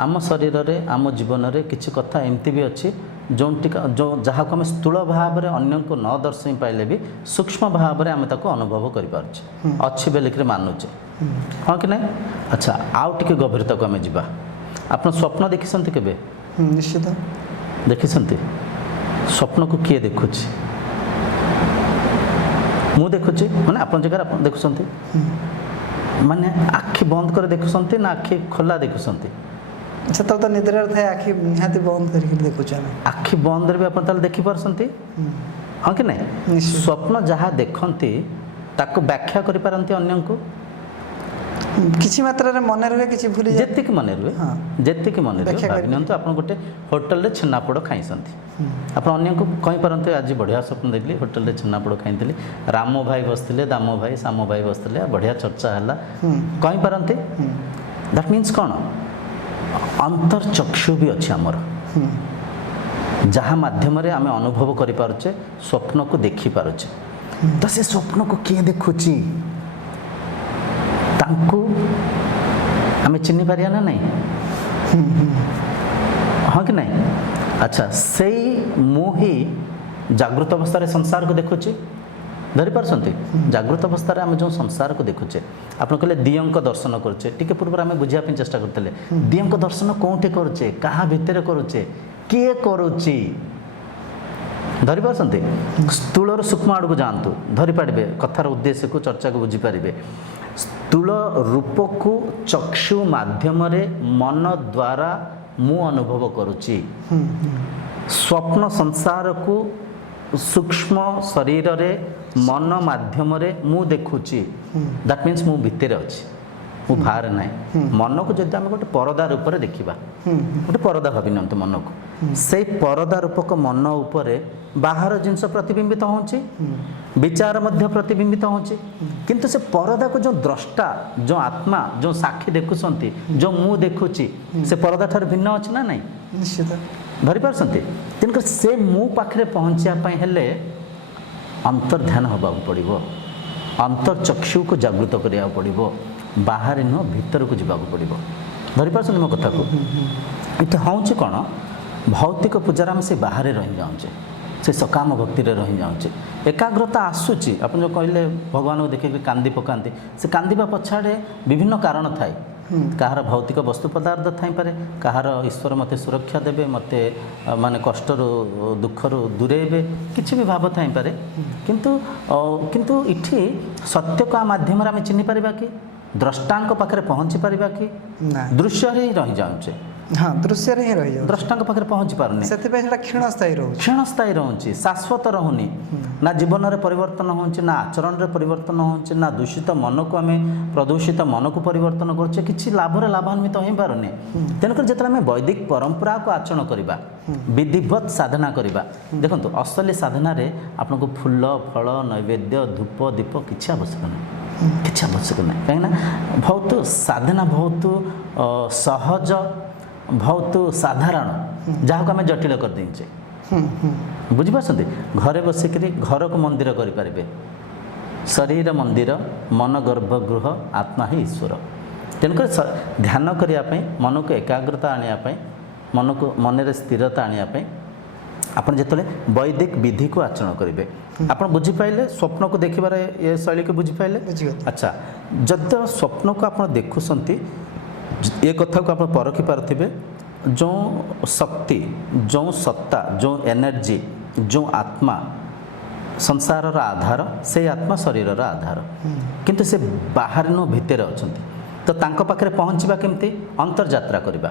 आम शरीर रे आम जीवन रे किछि कथा एमती भी अच्छी जो जहाँ को आम स्थूल भाव में अन्य को न दर्शाई पाइले भी सूक्ष्म भाव में आम ताको अनुभव कर पार्छे अच्छी बेलिक मानुचे हाँ कि नहीं अच्छा आउ टिके गभीरता को आम जा आप स्वप्न देखी केबे निश्चित देखी स्वप्न को किए देखुची मु देखुची माने आपन जगह आप देखुसंती माने आखि बंद कर देखुसंती ना आखि खोला देखुसंती अच्छा तो निद्रा थे आखि निहाती बंद करके देखुछ आखि बंद रे भी अपन ताल देखि परसंती हाँ कि नहीं स्वप्न जहाँ देखती ताको व्याख्या करि पारंती अन्य को किछि मात्रा रे मन रहे किछि भूली जाय जेतिक मन रहे हां जेतिक मन रहे भाबिनंतु आपण गोटे होटल रे छेनापोड़ खाइसंती आपण अन्य को कहि पारंती आज बढ़िया स्वप्न देखली होटल रे छेनापोड़ खाइतली रामो भाई बसथिले दामो भाई सामो भाई बसथिले बढ़िया चर्चा हला कहि पारंती दैट मीन्स कोन अंतर चक्षु भी अच्छे आमर जहाँ माध्यम रे आमे अनुभव करि पारुचे स्वप्न को देखि पारुचे तो से स्वप्न को किए देखुची तांको ଆମେ ଚିହ୍ନି ପାରିବା ନା ନାହିଁ? ହଁ କି ନାହିଁ? ଆଚ୍ଛା, ସେଇ ମୁଁ ହିଁ ଜାଗ୍ରତ ଅବସ୍ଥାରେ ସଂସାରକୁ ଦେଖୁଛି। ଧରିପାରୁଛନ୍ତି? ଜାଗ୍ରତ ଅବସ୍ଥାରେ ଆମେ ଯେଉଁ ସଂସାରକୁ ଦେଖୁଛେ, ଆପଣ କହିଲେ ଦିଅଙ୍କ ଦର୍ଶନ କରୁଛେ, ଟିକେ ପୂର୍ବରୁ ଆମେ ବୁଝିବା ପାଇଁ ଚେଷ୍ଟା କରୁଥିଲେ ଦିଅଙ୍କ ଦର୍ଶନ କେଉଁଠି କରୁଛେ, କାହା ଭିତରେ କରୁଛେ, କିଏ କରୁଛି? ଧରିପାରୁଛନ୍ତି? ସ୍ଥୂଳରୁ ସୂକ୍ଷ୍ମ ଆଡ଼କୁ ଯାଆନ୍ତୁ, ଧରିପାରିବେ କଥାର ଉଦ୍ଦେଶ୍ୟକୁ, ଚର୍ଚ୍ଚାକୁ ବୁଝିପାରିବେ। ସ୍ଥୂଳ ରୂପକୁ ଚକ୍ଷୁ ମାଧ୍ୟମରେ ମନ ଦ୍ୱାରା ମୁଁ ଅନୁଭବ କରୁଛି। ସ୍ୱପ୍ନ ସଂସାରକୁ ସୂକ୍ଷ୍ମ ଶରୀରରେ ମନ ମାଧ୍ୟମରେ ମୁଁ ଦେଖୁଛି। ଦ୍ୟାଟ୍ ମିନ୍ସ ମୁଁ ଭିତରେ ଅଛି, ମୁଁ ବାହାରେ ନାହିଁ। ମନକୁ ଯଦି ଆମେ ଗୋଟେ ପରଦା ରୂପରେ ଦେଖିବା, ଗୋଟେ ପରଦା ଭାବି ନିଅନ୍ତୁ ମନକୁ, ସେଇ ପରଦା ରୂପକ ମନ ଉପରେ ବାହାର ଜିନିଷ ପ୍ରତିବିମ୍ବିତ ହେଉଛି, ବିଚାର ମଧ୍ୟ ପ୍ରତିବିମ୍ବିତ ହେଉଛି, କିନ୍ତୁ ସେ ପରଦାକୁ ଯେଉଁ ଦ୍ରଷ୍ଟା, ଯେଉଁ ଆତ୍ମା, ଯେଉଁ ସାକ୍ଷୀ ଦେଖୁଛନ୍ତି, ଯେଉଁ ମୁଁ ଦେଖୁଛି, ସେ ପରଦା ଠାରୁ ଭିନ୍ନ ଅଛି ନା ନାହିଁ? ନିଶ୍ଚିତ। ଧରିପାରୁଛନ୍ତି? ତେଣୁକରି ସେ ମୁଁ ପାଖରେ ପହଞ୍ଚିବା ପାଇଁ ହେଲେ ଅନ୍ତର୍ଧ୍ୟାନ ହେବାକୁ ପଡ଼ିବ, ଅନ୍ତର୍ଚକ୍ଷୁକୁ ଜାଗୃତ କରିବାକୁ ପଡ଼ିବ, ବାହାରେ ନୁହଁ ଭିତରକୁ ଯିବାକୁ ପଡ଼ିବ। ଧରିପାରୁଛନ୍ତି ମୋ କଥାକୁ? ଏଠି ହେଉଛି କ'ଣ, ଭୌତିକ ପୂଜାରେ ଆମେ ସେ ବାହାରେ ରହିଯାଉଛେ, ସେ ସକାମ ଭକ୍ତିରେ ରହିଯାଉଛେ। ଏକାଗ୍ରତା ଆସୁଛି, ଆପଣ ଯେଉଁ କହିଲେ ଭଗବାନଙ୍କୁ ଦେଖିକି କାନ୍ଦି ପକାନ୍ତି, ସେ କାନ୍ଦିବା ପଛଆଡ଼େ ବିଭିନ୍ନ କାରଣ ଥାଏ। କାହାର ଭୌତିକ ବସ୍ତୁ ପଦାର୍ଥ ଥାଇପାରେ, କାହାର ଈଶ୍ୱର ମୋତେ ସୁରକ୍ଷା ଦେବେ, ମୋତେ ମାନେ କଷ୍ଟରୁ ଦୁଃଖରୁ ଦୂରେଇବେ, କିଛି ବି ଭାବ ଥାଇପାରେ। କିନ୍ତୁ ଏଠି ସତ୍ୟକୁ ଆ ମାଧ୍ୟମରେ ଆମେ ଚିହ୍ନି ପାରିବା କି? ଦ୍ରଷ୍ଟାଙ୍କ ପାଖରେ ପହଞ୍ଚି ପାରିବା କି? ଦୃଶ୍ୟରେ ହିଁ ରହିଯାଉଛେ। ହଁ, ଦୃଶ୍ୟରେ ହିଁ ରହିଯାଉଛି, ଦ୍ରଷ୍ଟାଙ୍କ ପାଖରେ ପହଞ୍ଚି ପାରୁନି। ସେଥିପାଇଁ ସେଟା କ୍ଷୀଣସ୍ଥାୟୀ ରହୁଛି, କ୍ଷୀଣସ୍ଥାୟୀ ରହୁଛି, ଶାଶ୍ୱତ ରହୁନି। ନା ଜୀବନରେ ପରିବର୍ତ୍ତନ ହେଉଛି, ନା ଆଚରଣରେ ପରିବର୍ତ୍ତନ ହେଉଛି, ନା ଦୂଷିତ ମନକୁ ଆମେ ପ୍ରଦୂଷିତ ମନକୁ ପରିବର୍ତ୍ତନ କରୁଛେ, କିଛି ଲାଭରେ ଲାଭାନ୍ୱିତ ହୋଇପାରୁନି। ତେଣୁକରି ଯେତେବେଳେ ଆମେ ବୈଦିକ ପରମ୍ପରାକୁ ଆଚରଣ କରିବା, ବିଧିବତ ସାଧନା କରିବା, ଦେଖନ୍ତୁ ଅସଲି ସାଧନାରେ ଆପଣଙ୍କୁ ଫୁଲ ଫଳ ନୈବେଦ୍ୟ ଧୂପ ଦୀପ କିଛି ଆବଶ୍ୟକ ନାହିଁ, କିଛି ଆବଶ୍ୟକ ନାହିଁ। କାହିଁକିନା ବହୁତ ସାଧନା ବହୁତ ସହଜ, ବହୁତ ସାଧାରଣ, ଯାହାକୁ ଆମେ ଜଟିଳ କରିଦେଇଛେ। ବୁଝିପାରୁଛନ୍ତି? ଘରେ ବସିକରି ଘରକୁ ମନ୍ଦିର କରିପାରିବେ, ଶରୀର ମନ୍ଦିର, ମନ ଗର୍ଭଗୃହ, ଆତ୍ମା ହିଁ ଈଶ୍ୱର। ତେଣୁକରି ଧ୍ୟାନ କରିବା ପାଇଁ, ମନକୁ ଏକାଗ୍ରତା ଆଣିବା ପାଇଁ, ମନକୁ ମନରେ ସ୍ଥିରତା ଆଣିବା ପାଇଁ ଆପଣ ଯେତେବେଳେ ବୈଦିକ ବିଧିକୁ ଆଚରଣ କରିବେ, ଆପଣ ବୁଝିପାରିଲେ ସ୍ୱପ୍ନକୁ ଦେଖିବାର ଏ ଶୈଳୀକୁ ବୁଝିପାରିଲେ। ଆଚ୍ଛା, ଯଦ୍ୟ ସ୍ୱପ୍ନକୁ ଆପଣ ଦେଖୁଛନ୍ତି, ଏ କଥାକୁ ଆପଣ ପରଖି ପାରୁଥିବେ, ଯେଉଁ ଶକ୍ତି, ଯେଉଁ ସତ୍ତା, ଯେଉଁ ଏନର୍ଜି, ଯେଉଁ ଆତ୍ମା ସଂସାରର ଆଧାର, ସେଇ ଆତ୍ମା ଶରୀରର ଆଧାର, କିନ୍ତୁ ସେ ବାହାରେ ନୁହଁ ଭିତରେ ଅଛନ୍ତି। ତ ତାଙ୍କ ପାଖରେ ପହଞ୍ଚିବା କେମିତି? ଅନ୍ତର୍ଯାତ୍ରା କରିବା,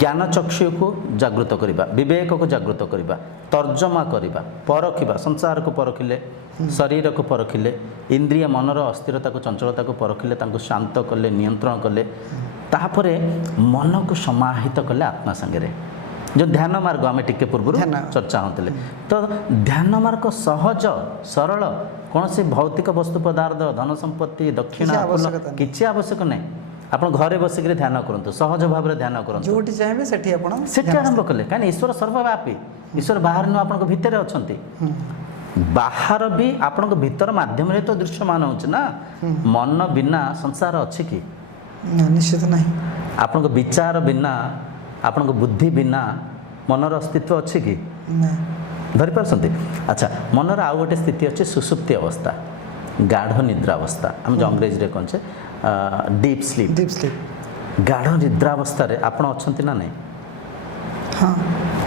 ଜ୍ଞାନ ଚକ୍ଷୁକୁ ଜାଗୃତ କରିବା, ବିବେକକୁ ଜାଗୃତ କରିବା, ତର୍ଜମା କରିବା, ପରଖିବା। ସଂସାରକୁ ପରଖିଲେ, ଶରୀରକୁ ପରଖିଲେ, ଇନ୍ଦ୍ରିୟ ମନର ଅସ୍ଥିରତାକୁ ଚଞ୍ଚଳତାକୁ ପରଖିଲେ, ତାଙ୍କୁ ଶାନ୍ତ କଲେ, ନିୟନ୍ତ୍ରଣ କଲେ, ତାପରେ ମନକୁ ସମାହିତ କଲେ ଆତ୍ମା ସାଙ୍ଗରେ। ଯେଉଁ ଧ୍ୟାନ ମାର୍ଗ ଆମେ ଟିକେ ପୂର୍ବରୁ ଚର୍ଚ୍ଚା ହେଉଥିଲେ, ତ ଧ୍ୟାନ ମାର୍ଗ ସହଜ ସରଳ, କୌଣସି ଭୌତିକ ବସ୍ତୁ ପଦାର୍ଥ, ଧନ ସମ୍ପତ୍ତି, ଦକ୍ଷିଣା କିଛି ଆବଶ୍ୟକ ନାହିଁ। ଆପଣ ଘରେ ବସିକରି ଧ୍ୟାନ କରନ୍ତୁ, ସହଜ ଭାବରେ ଧ୍ୟାନ କରନ୍ତୁ, ଯେଉଁଠି ଚାହିଁବେ ସେଠି ଆପଣ ସେଠି ଆରମ୍ଭ କଲେ। କାହିଁକି? ଈଶ୍ୱର ସର୍ବବ୍ୟାପୀ, ଈଶ୍ୱର ବାହାରେ ନୁହଁ, ଆପଣଙ୍କ ଭିତରେ ଅଛନ୍ତି। ବାହାର ବି ଆପଣଙ୍କ ଭିତର ମାଧ୍ୟମରେ ତ ଦୃଶ୍ୟମାନ ହେଉଛି ନା। ମନ ବିନା ସଂସାର ଅଛି କି? ନିଶ୍ଚିତ ନାହିଁ। ଆପଣଙ୍କ ବିଚାର ବିନା, ଆପଣଙ୍କ ବୁଦ୍ଧି ବିନା ମନର ଅସ୍ତିତ୍ୱ ଅଛି କି? ଧରିପାରୁଛନ୍ତି? ଆଚ୍ଛା, ମନର ଆଉ ଗୋଟେ ସ୍ଥିତି ଅଛି ସୁଷୁପ୍ତି ଅବସ୍ଥା, ଗାଢ଼ ନିଦ୍ରା ଅବସ୍ଥା, ଆମେ ଯେଉଁ ଅଂଗ୍ରେଜୀରେ କହୁଛେ ଡିପ୍ ସ୍ଲିପ୍। ଗାଢ଼ ନିଦ୍ରା ଅବସ୍ଥାରେ ଆପଣ ଅଛନ୍ତି ନା ନାହିଁ? ହଁ,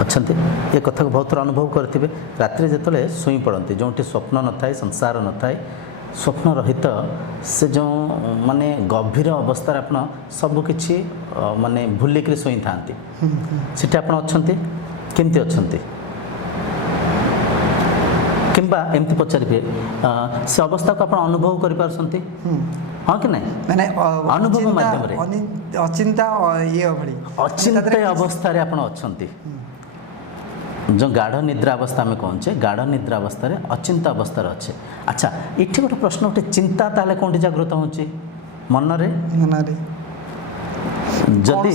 ଅଛନ୍ତି। ଏ କଥାକୁ ବହୁତ ଥର ଅନୁଭବ କରିଥିବେ। ରାତିରେ ଯେତେବେଳେ ଶୋଇ ପଡ଼ନ୍ତି, ଯେଉଁଠି ସ୍ୱପ୍ନ ନଥାଏ, ସଂସାର ନଥାଏ, ସ୍ୱପ୍ନ ରହିତ ସେ ଯେଉଁ ମାନେ ଗଭୀର ଅବସ୍ଥାରେ ଆପଣ ସବୁକିଛି ମାନେ ଭୁଲିକରି ଶୋଇଥାନ୍ତି, ସେଠି ଆପଣ ଅଛନ୍ତି? କେମିତି ଅଛନ୍ତି? କିମ୍ବା ଏମିତି ପଚାରିବେ, ସେ ଅବସ୍ଥାକୁ ଆପଣ ଅନୁଭବ କରିପାରୁଛନ୍ତି? ହଁ କି ନାହିଁ? ମାନେ ଅନୁଭବ ମାଧ୍ୟମରେ ଅଚିନ୍ତା ଭଳି ଅଚିନ୍ତା ଅବସ୍ଥାରେ ଆପଣ ଅଛନ୍ତି। ଯେଉଁ ଗାଢ଼ ନିଦ୍ରା ଅବସ୍ଥା ଆମେ କହୁଛେ, ଗାଢ଼ ନିଦ୍ରା ଅବସ୍ଥାରେ ଅଚିନ୍ତା ଅବସ୍ଥାରେ ଅଛି। ଆଚ୍ଛା, ଏଠି ଗୋଟେ ପ୍ରଶ୍ନ, ଗୋଟେ ଚିନ୍ତା ତାହେଲେ କେଉଁଠି ଜାଗ୍ରତ ହେଉଛି? ମନରେ। ଯଦି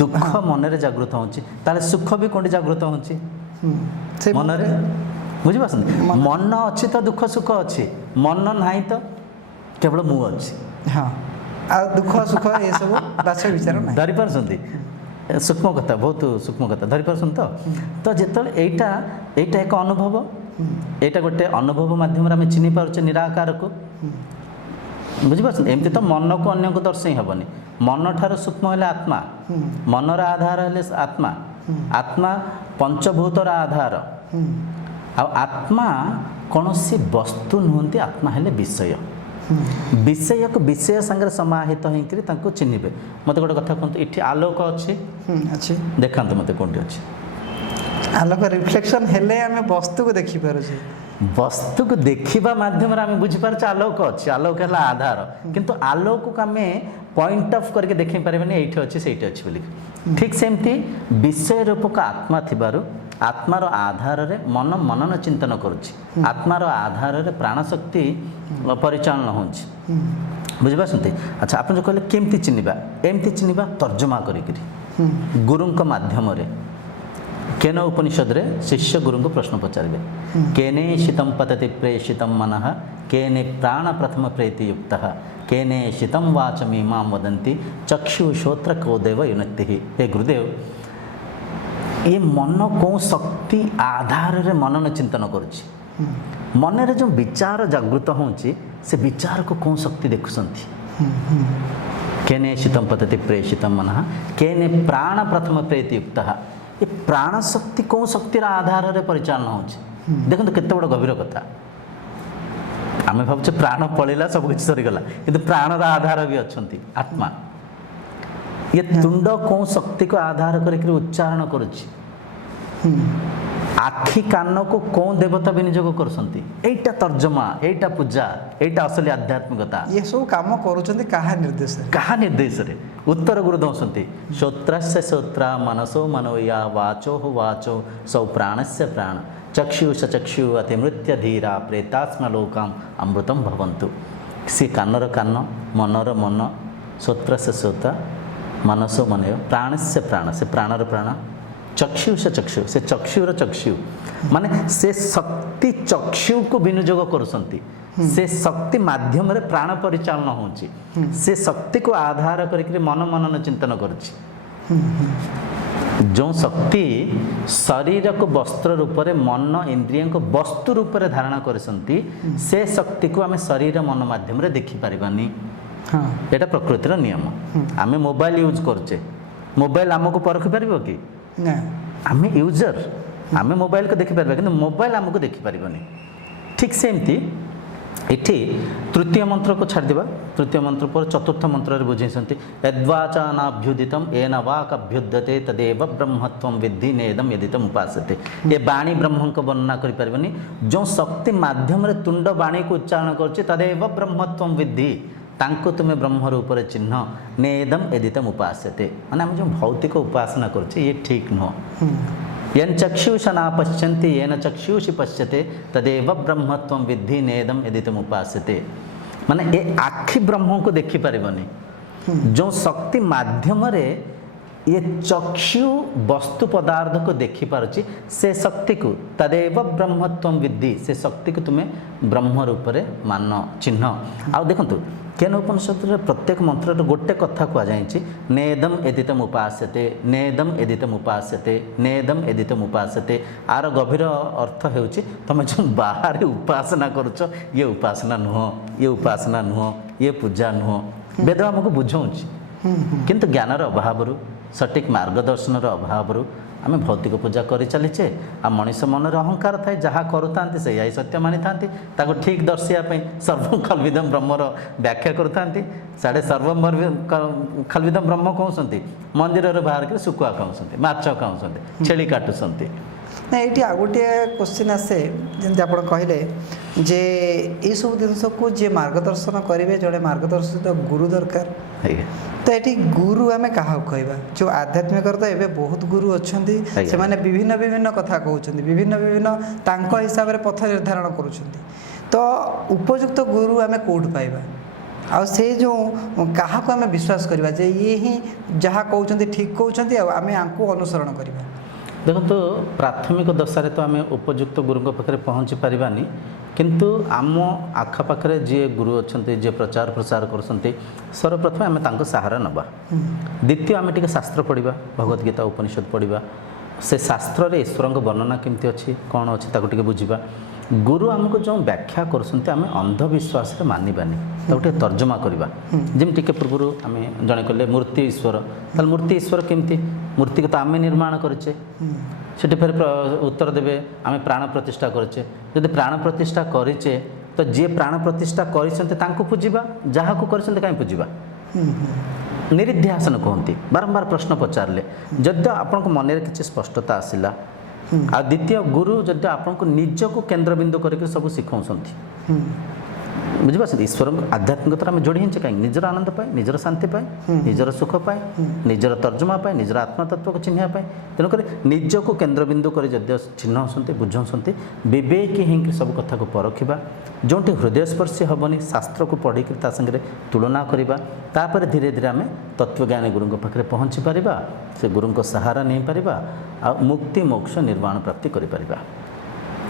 ଦୁଃଖ ମନରେ ଜାଗ୍ରତ ହେଉଛି, ତାହେଲେ ସୁଖ ବି କେଉଁଠି ଜାଗ୍ରତ ହେଉଛି? ମନରେ। ବୁଝିପାରୁଛନ୍ତି? ମନ ଅଛି ତ ଦୁଃଖ ସୁଖ ଅଛି, ମନ ନାହିଁ ତ କେବଳ ମୁଁ ଅଛି। ଆଉ ଦୁଃଖ ସୁଖ ଏସବୁ ବାଛ ବିଚାର ନାହିଁ। ଧରିପାରୁଛନ୍ତି ସୂକ୍ଷ୍ମ କଥା, ବହୁତ ସୂକ୍ଷ୍ମ କଥା ଧରିପାରୁଛନ୍ତି ତ ଯେତେବେଳେ ଏଇଟା ଏକ ଅନୁଭବ, ଏଇଟା ଗୋଟେ ଅନୁଭବ ମାଧ୍ୟମରେ ଆମେ ଚିହ୍ନି ପାରୁଛେ ନିରାକାରକୁ, ବୁଝିପାରୁଛନ୍ତି। ଏମିତି ତ ମନକୁ ଅନ୍ୟକୁ ଦର୍ଶାଇ ହେବନି। ମନଠାରୁ ସୂକ୍ଷ୍ମ ହେଲେ ଆତ୍ମା, ମନର ଆଧାର ହେଲେ ଆତ୍ମା, ଆତ୍ମା ପଞ୍ଚଭୂତର ଆଧାର। ଆଉ ଆତ୍ମା କୌଣସି ବସ୍ତୁ ନୁହନ୍ତି, ଆତ୍ମା ହେଲେ ବିଷୟ। ବିଷୟକୁ ବିଷୟ ସାଙ୍ଗରେ ସମାହିତ ହେଇକରି ତାଙ୍କୁ ଚିହ୍ନିବେ। ମୋତେ ଗୋଟେ କଥା କୁହନ୍ତୁ, ଏଠି ଆଲୋକ ଅଛି, ଅଛି, ଦେଖାନ୍ତୁ ମୋତେ କେଉଁଠି ଅଛି। ଆଲୋକ ରିଫ୍ଲେକ୍ସନ୍ ହେଲେ ଆମେ ବସ୍ତୁକୁ ଦେଖିପାରୁଛେ। ବସ୍ତୁକୁ ଦେଖିବା ମାଧ୍ୟମରେ ଆମେ ବୁଝିପାରୁଛେ ଆଲୋକ ଅଛି, ଆଲୋକ ହେଲା ଆଧାର। କିନ୍ତୁ ଆଲୋକକୁ ଆମେ ପଏଣ୍ଟ ଅଫ୍ କରିକି ଦେଖାଇ ପାରିବାନି ଏଇଠି ଅଛି ସେଇଠି ଅଛି ବୋଲି। ଠିକ୍ ସେମିତି ବିଷୟ ରୂପକ ଆତ୍ମା ଥିବାରୁ ଆତ୍ମାର ଆଧାରରେ ମନ ମନନ ଚିନ୍ତନ କରୁଛି, ଆତ୍ମାର ଆଧାରରେ ପ୍ରାଣଶକ୍ତି ପରିଚାଳନା ହେଉଛି, ବୁଝିପାରୁଛନ୍ତି। ଆଚ୍ଛା, ଆପଣ ଯେଉଁ କହିଲେ କେମିତି ଚିହ୍ନିବା, ଏମିତି ଚିହ୍ନିବା ତର୍ଜମା କରିକିରି ଗୁରୁଙ୍କ ମାଧ୍ୟମରେ। କେନ ଉପନିଷଦରେ ଶିଷ୍ୟ ଗୁରୁଙ୍କୁ ପ୍ରଶ୍ନ ପଚାରିବେ, କେନେ ଶୀତମ୍ ପତତି ପ୍ରେଷିତମ୍ ମନଃ, କେନେ ପ୍ରାଣ ପ୍ରଥମ ପ୍ରେତିୟୁକ୍ତ, କେନେ ଶୀତମ୍ वाचमीमां वदन्ति, चक्षु श्रोत्र को देव युनक्ति। हे गुरुदेव, ये मन कौ शक्ति आधार रे मनन चिंतन करुछि, मनरे जो विचार जागृत होउछि से विचार को कौन शक्ति देखुसंती। केने शीतम पतति प्रेषितम मनः, केने प्राण प्रथम प्रेतियुक्त। ये प्राण शक्ति कौन शक्तिर आधार रे परिचालन होउछि। देखंतु केते बड़ गभीर कथा। आमे भाबुछे प्राण पळेला सब किछ सरीगला, किंतु प्राणर आधार भी अछंती आत्मा। ये तुंड कौन शक्ति को आधार करके उच्चारण करुछि, आखि कान को कौन देवता विनियोग करसंती। एटा तर्जमा, एटा पूजा, एटा असली आध्यात्मिकता। ये सब काम करूछंती काहा निर्देश रे, काहा निर्देश रे। उत्तर गुरु दौसंती, श्रोत्रस्य श्रोत्रा मनसो मनोया, वाचो वाचो सौ प्राणस्य प्राण, चक्षु चक्षु अतिमृत्य धीरा, प्रेतात्म लोकाम अमृतम भवन्तु। से कानर कान, मनर मन, श्रोत्र से श्रोता, मनसो मनय, प्राणस्य प्राण से प्राणर प्राण, चक्षु से चक्षु से चक्षुर चक्षु, माने से शक्ति चक्षु को विनियोग करुसंती। से शक्ति माध्यम रे प्राण परिचालन होउची, से शक्ति को आधार करके मन मनन चिंतन करुची। जो शक्ति शरीर को वस्त्र रूप में, मन इंद्रिय को वस्तु रूप में धारणा करसंती, से शक्ति को आम शरीर मन माध्यम रे देखि परिबानी। एटा प्रकृतिर नियम। आम मोबाइल यूज करचे, मोबाइल आमको परख पारिबो कि ना, आम यूजर, आम मोबाइल को देखि पारिबा, किंतु मोबाइल आमको देखि पारिबोनी। ठीक सेमती एठी तृतीय मंत्र को छाड़ दिबा। तृतीय मंत्र पर चतुर्थ मंत्र रे बुझैसंती, यद्वाचानाभ्युदितम येन वाक्अभ्युद्यते तदेव ब्रह्मत्वं विद्धि नेदम यदितम उपासते। ये वाणी ब्रह्म को वर्णना करि परबनी। जो शक्ति माध्यम रे तुंड वाणी को उच्चारण करछि तदेव ब्रह्मत्वं विद्धि, तांको तुमे ब्रह्म रूप रे चिन्ह, नेदम यदितम उपासते। माने हम जो भौतिक उपासना करछि ये ठीक न। येन चक्षुषा न पश्यन्ति येन चक्षुषि पश्यते तदेव ब्रह्मत्वं विद्धि नेदम यदितम उपासते। माने ए आखि ब्रह्म को देखि परिबनी। जो शक्ति माध्यम रे ये चक्षु वस्तु पदार्थ को देखि पारुछि, से शक्ति को तदेव ब्रह्मत्वं विद्धि, से शक्ति को तुम्हें ब्रह्म रूप रे मान चिन्ह। आ देखंतु केन उपनिषद प्रत्येक मंत्र गोटे कथा कह जाए, नेदम एदितम उपास्यते, नेदम एदितम उपास्यते, नेदम एदितम उपास्यते। आर गभीर अर्थ हेउछि तुम जो बाहर उपासना करुच, ये उपासना नुह, ये उपासना नुह, ये पूजा नुह। वेद आमको बुझाऊँच, किंतु ज्ञानर अभाव, सटीक मार्गदर्शनर अभाव आम भौतिक पूजा कर चलीचे। आ मनीष मन अहंकार थाए, जहाँ करूता से यही सत्य मानी था, ठीक दर्शापी सर्व खलविदम ब्रह्मर व्याख्या करूता। साढ़े सर्व खलविदम ब्रह्म कहते, मंदिर बाहर के शुकुआ खाऊँ, माछ खाऊँ, छेली काटुंट। ना ये आ गोटे क्वेश्चन आसे जमी आप कहले जे ये सब जिनस को जे मार्गदर्शन करेंगे जड़े मार्गदर्शित गुरु दरकार। तो ये गुरु आम क्या कहवा, जो आध्यात्मिक तो ये बहुत गुरु अच्छा से माने विभिन्न विभिन्न कथा कहते, विभिन्न विभिन्न तांको हिसाब से पथ निर्धारण करुँच। तो उपयुक्त गुरु आम कौट पाइबा, आ से जो क्या आम विश्वास करवा जे ये ही जहाँ कहते ठीक कहते आम आंको अनुसरण करवा। ଦେଖନ୍ତୁ ପ୍ରାଥମିକ ଦଶାରେ ତ ଆମେ ଉପଯୁକ୍ତ ଗୁରୁଙ୍କ ପାଖରେ ପହଞ୍ଚି ପାରିବାନି, କିନ୍ତୁ ଆମ ଆଖପାଖରେ ଯିଏ ଗୁରୁ ଅଛନ୍ତି, ଯିଏ ପ୍ରଚାର ପ୍ରସାର କରୁଛନ୍ତି, ସର୍ବପ୍ରଥମେ ଆମେ ତାଙ୍କ ସାହାରା ନେବା। ଦ୍ୱିତୀୟ ଆମେ ଟିକେ ଶାସ୍ତ୍ର ପଢ଼ିବା, ଭଗବତ ଗୀତା ଉପନିଷଦ ପଢ଼ିବା, ସେ ଶାସ୍ତ୍ରରେ ଈଶ୍ୱରଙ୍କ ବର୍ଣ୍ଣନା କେମିତି ଅଛି, କ'ଣ ଅଛି ତାକୁ ଟିକେ ବୁଝିବା। ଗୁରୁ ଆମକୁ ଯେଉଁ ବ୍ୟାଖ୍ୟା କରୁଛନ୍ତି ଆମେ ଅନ୍ଧବିଶ୍ୱାସରେ ମାନିବାନି, ତାକୁ ଟିକେ ତର୍ଜମା କରିବା। ଯେମିତି ଟିକେ ପୂର୍ବରୁ ଆମେ ଜଣେ କହିଲେ ମୂର୍ତ୍ତି ଈଶ୍ୱର, ତାହେଲେ ମୂର୍ତ୍ତି ଈଶ୍ୱର କେମିତି? ମୂର୍ତ୍ତିକୁ ତ ଆମେ ନିର୍ମାଣ କରିଛେ। ସେଠି ଫେର ଉତ୍ତର ଦେବେ ଆମେ ପ୍ରାଣ ପ୍ରତିଷ୍ଠା କରିଛେ। ଯଦି ପ୍ରାଣ ପ୍ରତିଷ୍ଠା କରିଛେ ତ ଯିଏ ପ୍ରାଣ ପ୍ରତିଷ୍ଠା କରିଛନ୍ତି ତାଙ୍କୁ ପୂଜିବା, ଯାହାକୁ କରିଛନ୍ତି କାହିଁ ପୂଜିବା? ନିରିଧ୍ୟାସନ କୁହନ୍ତି। ବାରମ୍ବାର ପ୍ରଶ୍ନ ପଚାରିଲେ ଯଦି ଆପଣଙ୍କ ମନରେ କିଛି ସ୍ପଷ୍ଟତା ଆସିଲା, ଆଉ ଦ୍ୱିତୀୟ ଗୁରୁ ଯଦି ଆପଣଙ୍କୁ ନିଜକୁ କେନ୍ଦ୍ରବିନ୍ଦୁ କରିକି ସବୁ ଶିଖାଉଛନ୍ତି, ବୁଝିପାରୁଛନ୍ତି? ଈଶ୍ୱର ଆଧ୍ୟାତ୍ମିକତାରେ ଆମେ ଯୋଡ଼ି ହେଇଛେ କାହିଁକି? ନିଜର ଆନନ୍ଦ ପାଇଁ, ନିଜର ଶାନ୍ତି ପାଇଁ, ନିଜର ସୁଖ ପାଇଁ, ନିଜର ତର୍ଜମା ପାଇଁ, ନିଜର ଆତ୍ମତତ୍ତ୍ୱକୁ ଚିହ୍ନିବା ପାଇଁ। ତେଣୁକରି ନିଜକୁ କେନ୍ଦ୍ରବିନ୍ଦୁ କରି ଯଦି ଚିହ୍ନାଉଛନ୍ତି, ବୁଝାଉଛନ୍ତି, ବିବେକୀ ହେଇକି ସବୁ କଥାକୁ ପରଖିବା। ଯେଉଁଠି ହୃଦୟସ୍ପର୍ଶୀ ହେବନି ଶାସ୍ତ୍ରକୁ ପଢ଼ିକି ତା ସାଙ୍ଗରେ ତୁଳନା କରିବା। ତାପରେ ଧୀରେ ଧୀରେ ଆମେ ତତ୍ତ୍ୱଜ୍ଞାନୀ ଗୁରୁଙ୍କ ପାଖରେ ପହଞ୍ଚି ପାରିବା, ସେ ଗୁରୁଙ୍କ ସାହାରା ନେଇପାରିବା, ଆଉ ମୁକ୍ତି ମୋକ୍ଷ ନିର୍ବାଣ ପ୍ରାପ୍ତି କରିପାରିବା।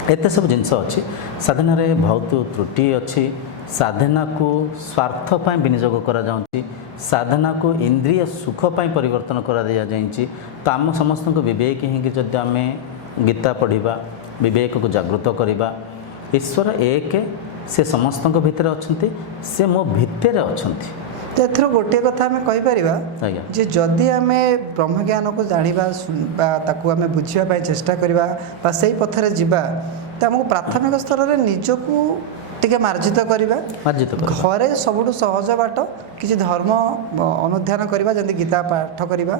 ଏତେ ସବୁ ଜିନିଷ ଅଛି। ସାଧନାରେ ବହୁତ ତ୍ରୁଟି ଅଛି। ସାଧନାକୁ ସ୍ୱାର୍ଥ ପାଇଁ ବିନିଯୋଗ କରାଯାଉଛି, ସାଧନାକୁ ଇନ୍ଦ୍ରିୟ ସୁଖ ପାଇଁ ପରିବର୍ତ୍ତନ କରାଦିଆଯାଇଛି। ତ ଆମ ସମସ୍ତଙ୍କୁ ବିବେକ ହେଇକି ଯଦି ଆମେ ଗୀତା ପଢ଼ିବା, ବିବେକକୁ ଜାଗୃତ କରିବା, ଈଶ୍ୱର ଏକ, ସେ ସମସ୍ତଙ୍କ ଭିତରେ ଅଛନ୍ତି, ସେ ମୋ ଭିତରେ ଅଛନ୍ତି। ତ ଏଥିରୁ ଗୋଟିଏ କଥା ଆମେ କହିପାରିବା ଆଜ୍ଞା ଯେ ଯଦି ଆମେ ବ୍ରହ୍ମଜ୍ଞାନକୁ ଜାଣିବା ବା ତାକୁ ଆମେ ବୁଝିବା ପାଇଁ ଚେଷ୍ଟା କରିବା ବା ସେଇ ପଥରେ ଯିବା, ତ ଆମକୁ ପ୍ରାଥମିକ ସ୍ତରରେ ନିଜକୁ ଟିକେ ମାର୍ଜିତ କରିବା। ଘରେ ସବୁଠୁ ସହଜ ବାଟ କିଛି ଧର୍ମ ଅନୁଧ୍ୟାନ କରିବା, ଯେମିତି ଗୀତା ପାଠ କରିବା,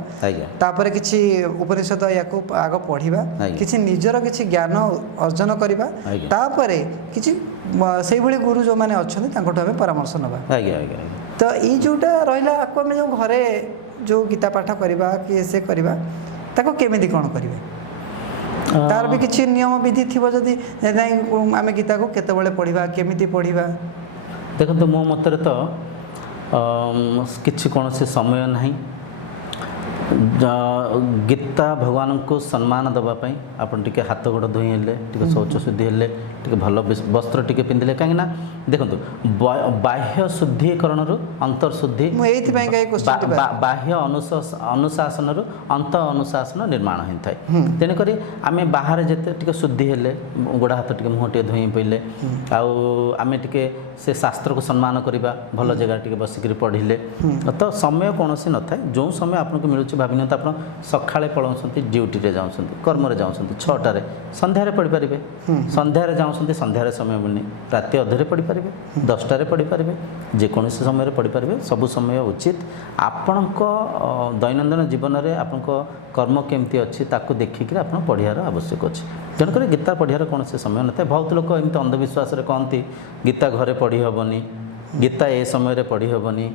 ତାପରେ କିଛି ଉପନିଷଦ ୟାକୁ ଆଗ ପଢ଼ିବା, କିଛି ନିଜର କିଛି ଜ୍ଞାନ ଅର୍ଜନ କରିବା, ତାପରେ କିଛି ସେଇଭଳି ଗୁରୁ ଯେଉଁମାନେ ଅଛନ୍ତି ତାଙ୍କଠୁ ଆମେ ପରାମର୍ଶ ନେବା। ତ ଏଇ ଯେଉଁଟା ରହିଲା, ଆକୁ ଆମେ ଯେଉଁ ଘରେ ଯେଉଁ ଗୀତା ପାଠ କରିବା କି ସେ କରିବା, ତାକୁ କେମିତି କ'ଣ କରିବା? ତାର ବି କିଛି ନିୟମ ବିଧି ଥିବ, ଯଦି ଆମେ ଗୀତାକୁ କେତେବେଳେ ପଢ଼ିବା, କେମିତି ପଢ଼ିବା? ଦେଖନ୍ତୁ ମୋ ମତରେ ତ କିଛି କୌଣସି ସମୟ ନାହିଁ। ଗୀତା ଭଗବାନଙ୍କୁ ସମ୍ମାନ ଦେବା ପାଇଁ ଆପଣ ଟିକେ ହାତ ଗୋଡ଼ ଧୋଇ ହେଲେ, ଟିକେ ଶୌଚ ଶୁଦ୍ଧି ହେଲେ, ଟିକେ ଭଲ ବସ୍ତ୍ର ଟିକେ ପିନ୍ଧିଲେ, କାହିଁକିନା ଦେଖନ୍ତୁ ବାହ୍ୟ ଶୁଦ୍ଧିକରଣରୁ ଅନ୍ତର୍ଶୁଦ୍ଧି, ବାହ୍ୟ ଅନୁଶାସନରୁ ଅନ୍ତ ଅନୁଶାସନ ନିର୍ମାଣ ହୋଇଥାଏ। ତେଣୁକରି ଆମେ ବାହାରେ ଯେତେ ଟିକେ ଶୁଦ୍ଧି ହେଲେ, ଗୋଡ଼ ହାତ ଟିକେ ମୁହଁ ଟିକେ ଧୋଇ ପଡ଼ିଲେ, ଆଉ ଆମେ ଟିକେ ସେ ଶାସ୍ତ୍ରକୁ ସମ୍ମାନ କରିବା, ଭଲ ଜାଗାରେ ଟିକେ ବସିକରି ପଢ଼ିଲେ, ତ ସମୟ କୌଣସି ନଥାଏ। ଯେଉଁ ସମୟ ଆପଣଙ୍କୁ ମିଳୁଛି, ଭାବି ନିଅନ୍ତୁ ଆପଣ ସକାଳେ ପଳାଉଛନ୍ତି, ଡ୍ୟୁଟିରେ ଯାଉଛନ୍ତି, କର୍ମରେ ଯାଉଛନ୍ତି, 6ଟାରେ, ସନ୍ଧ୍ୟାରେ ପଢ଼ିପାରିବେ। ସନ୍ଧ୍ୟାରେ ଯାଉଛନ୍ତି, ସନ୍ଧ୍ୟାରେ ସମୟ ମିଳୁନି, ରାତି ଅଧରେ ପଢ଼ିପାରିବେ, 10ଟାରେ ପଢ଼ିପାରିବେ, ଯେକୌଣସି ସମୟରେ ପଢ଼ିପାରିବେ। ସବୁ ସମୟ ଉଚିତ। ଆପଣଙ୍କ ଦୈନନ୍ଦିନ ଜୀବନରେ ଆପଣଙ୍କ କର୍ମ କେମିତି ଅଛି ତାକୁ ଦେଖିକରି ଆପଣ ପଢ଼ିବାର ଆବଶ୍ୟକ ଅଛି। ତେଣୁକରି ଗୀତା ପଢ଼ିବାର କୌଣସି ସମୟ ନଥାଏ। ବହୁତ ଲୋକ ଏମିତି ଅନ୍ଧବିଶ୍ୱାସରେ କହନ୍ତି ଗୀତା ଘରେ ପଢ଼ି ହେବନି, ଗୀତା ଏ ସମୟରେ ପଢ଼ି ହେବନି,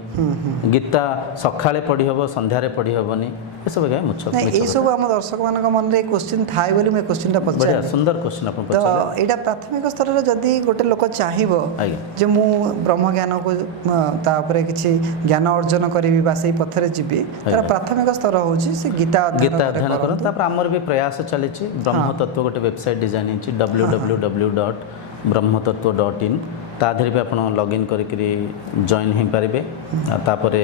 ଗୀତା ସକାଳେ ପଢ଼ି ହେବ, ସନ୍ଧ୍ୟାରେ ପଢ଼ି ହେବନି, ଏସବୁ ଆଜ୍ଞା ମୁଛ। ଏଇସବୁ ଆମ ଦର୍ଶକମାନଙ୍କ ମନରେ ଏ କୋଶ୍ଚିନ୍ ଥାଏ ବୋଲି ମୁଁ ଏ କୋଶ୍ଚିନ୍ଟା ପଚାରିଲି। ସୁନ୍ଦର କୋଶ୍ଚିନ୍ ଆପଣ ତ ପଚାରିଲେ। ଏଇଟା ପ୍ରାଥମିକ ସ୍ତରରେ ଯଦି ଗୋଟେ ଲୋକ ଚାହିଁବ ଯେ ମୁଁ ବ୍ରହ୍ମଜ୍ଞାନକୁ ତାପରେ କିଛି ଜ୍ଞାନ ଅର୍ଜନ କରିବି ବା ସେଇ ପଥରେ ଯିବି, ତାର ପ୍ରାଥମିକ ସ୍ତର ହେଉଛି ସେ ଗୀତା ଅଧ୍ୟୟନ କରନ୍ତୁ। ତାପରେ ଆମର ବି ପ୍ରୟାସ ଚାଲିଛି, ବ୍ରହ୍ମତତ୍ତ୍ୱ ଗୋଟେ ୱେବସାଇଟ୍ ଡିଜାଇନ୍ ହେଇଛି, www.brahmatattva.in। ତା ଦେହରେ ବି ଆପଣ ଲଗ୍ଇନ୍ କରିକିରି ଜଏନ୍ ହୋଇପାରିବେ। ତାପରେ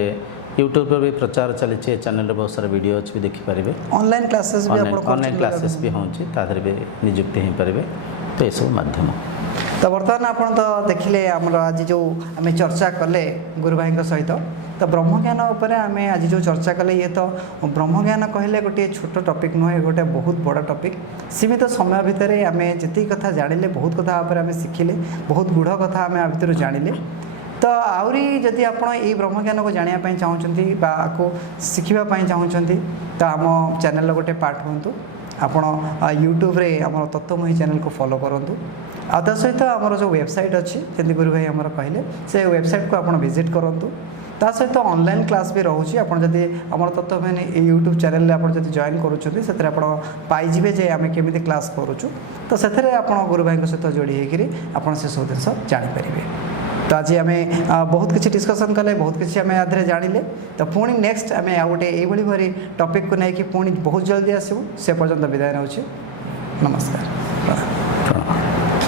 ୟୁଟ୍ୟୁବରେ ବି ପ୍ରଚାର ଚାଲିଛି, ଏ ଚ୍ୟାନେଲରେ ବହୁତ ସାରା ଭିଡ଼ିଓ ଅଛି, ବି ଦେଖିପାରିବେ। ଅନଲାଇନ୍ କ୍ଲାସେସ୍ ବି ହେଉଛି, ତା ଦେହରେ ବି ନିଯୁକ୍ତି ହୋଇପାରିବେ। ତ ଏସବୁ ମାଧ୍ୟମ। ତ ବର୍ତ୍ତମାନ ଆପଣ ତ ଦେଖିଲେ ଆମର ଆଜି ଯେଉଁ ଆମେ ଚର୍ଚ୍ଚା କଲେ ଗୁରୁ ଭାଇଙ୍କ ସହିତ, ତ ବ୍ରହ୍ମଜ୍ଞାନ ଉପରେ ଆମେ ଆଜି ଯେଉଁ ଚର୍ଚ୍ଚା କଲେ, ଇଏ ତ ବ୍ରହ୍ମଜ୍ଞାନ କହିଲେ ଗୋଟିଏ ଛୋଟ ଟପିକ୍ ନୁହେଁ, ଗୋଟେ ବହୁତ ବଡ଼ ଟପିକ୍। ସୀମିତ ସମୟ ଭିତରେ ଆମେ ଯେତିକି କଥା ଜାଣିଲେ, ବହୁତ କଥା ଉପରେ ଆମେ ଶିଖିଲେ, ବହୁତ ଗୂଢ଼ କଥା ଆମେ ଆ ଭିତରୁ ଜାଣିଲେ। ତ ଆହୁରି ଯଦି ଆପଣ ଏଇ ବ୍ରହ୍ମଜ୍ଞାନକୁ ଜାଣିବା ପାଇଁ ଚାହୁଁଛନ୍ତି ବା ଆକୁ ଶିଖିବା ପାଇଁ ଚାହୁଁଛନ୍ତି, ତ ଆମ ଚ୍ୟାନେଲର ଗୋଟେ ପାର୍ଟ ହୁଅନ୍ତୁ। ଆପଣ ୟୁଟ୍ୟୁବରେ ଆମର ତତ୍ତ୍ୱମୟୀ ଚ୍ୟାନେଲକୁ ଫଲୋ କରନ୍ତୁ। ଆଉ ତା ସହିତ ଆମର ଯେଉଁ ୱେବସାଇଟ୍ ଅଛି, ଯେମିତି ଗୁରୁ ଭାଇ ଆମର କହିଲେ, ସେ ୱେବସାଇଟ୍କୁ ଆପଣ ଭିଜିଟ୍ କରନ୍ତୁ। ତା ସହିତ ଅନଲାଇନ୍ କ୍ଲାସ୍ ବି ରହୁଛି। ଆପଣ ଯଦି ଆମର ତତ୍ତ୍ୱମୟୀ ଏଇ ୟୁଟ୍ୟୁବ୍ ଚ୍ୟାନେଲରେ ଆପଣ ଯଦି ଜଏନ୍ କରୁଛନ୍ତି, ସେଥିରେ ଆପଣ ପାଇଯିବେ ଯେ ଆମେ କେମିତି କ୍ଲାସ୍ କରୁଛୁ। ତ ସେଥିରେ ଆପଣ ଗୁରୁ ଭାଇଙ୍କ ସହିତ ଯୋଡ଼ି ହେଇକରି ଆପଣ ସେସବୁ ଜିନିଷ ଜାଣିପାରିବେ। तो आज आम बहुत किसी डिस्कसन कले बहुत किसी आम आधे जानिले तो पुणी नेक्स्ट आम आ गोटे ये भारी टॉपिक को लेकिन पुणी बहुत जल्दी आसबू से पर्यंत विदाय नौ नमस्कार।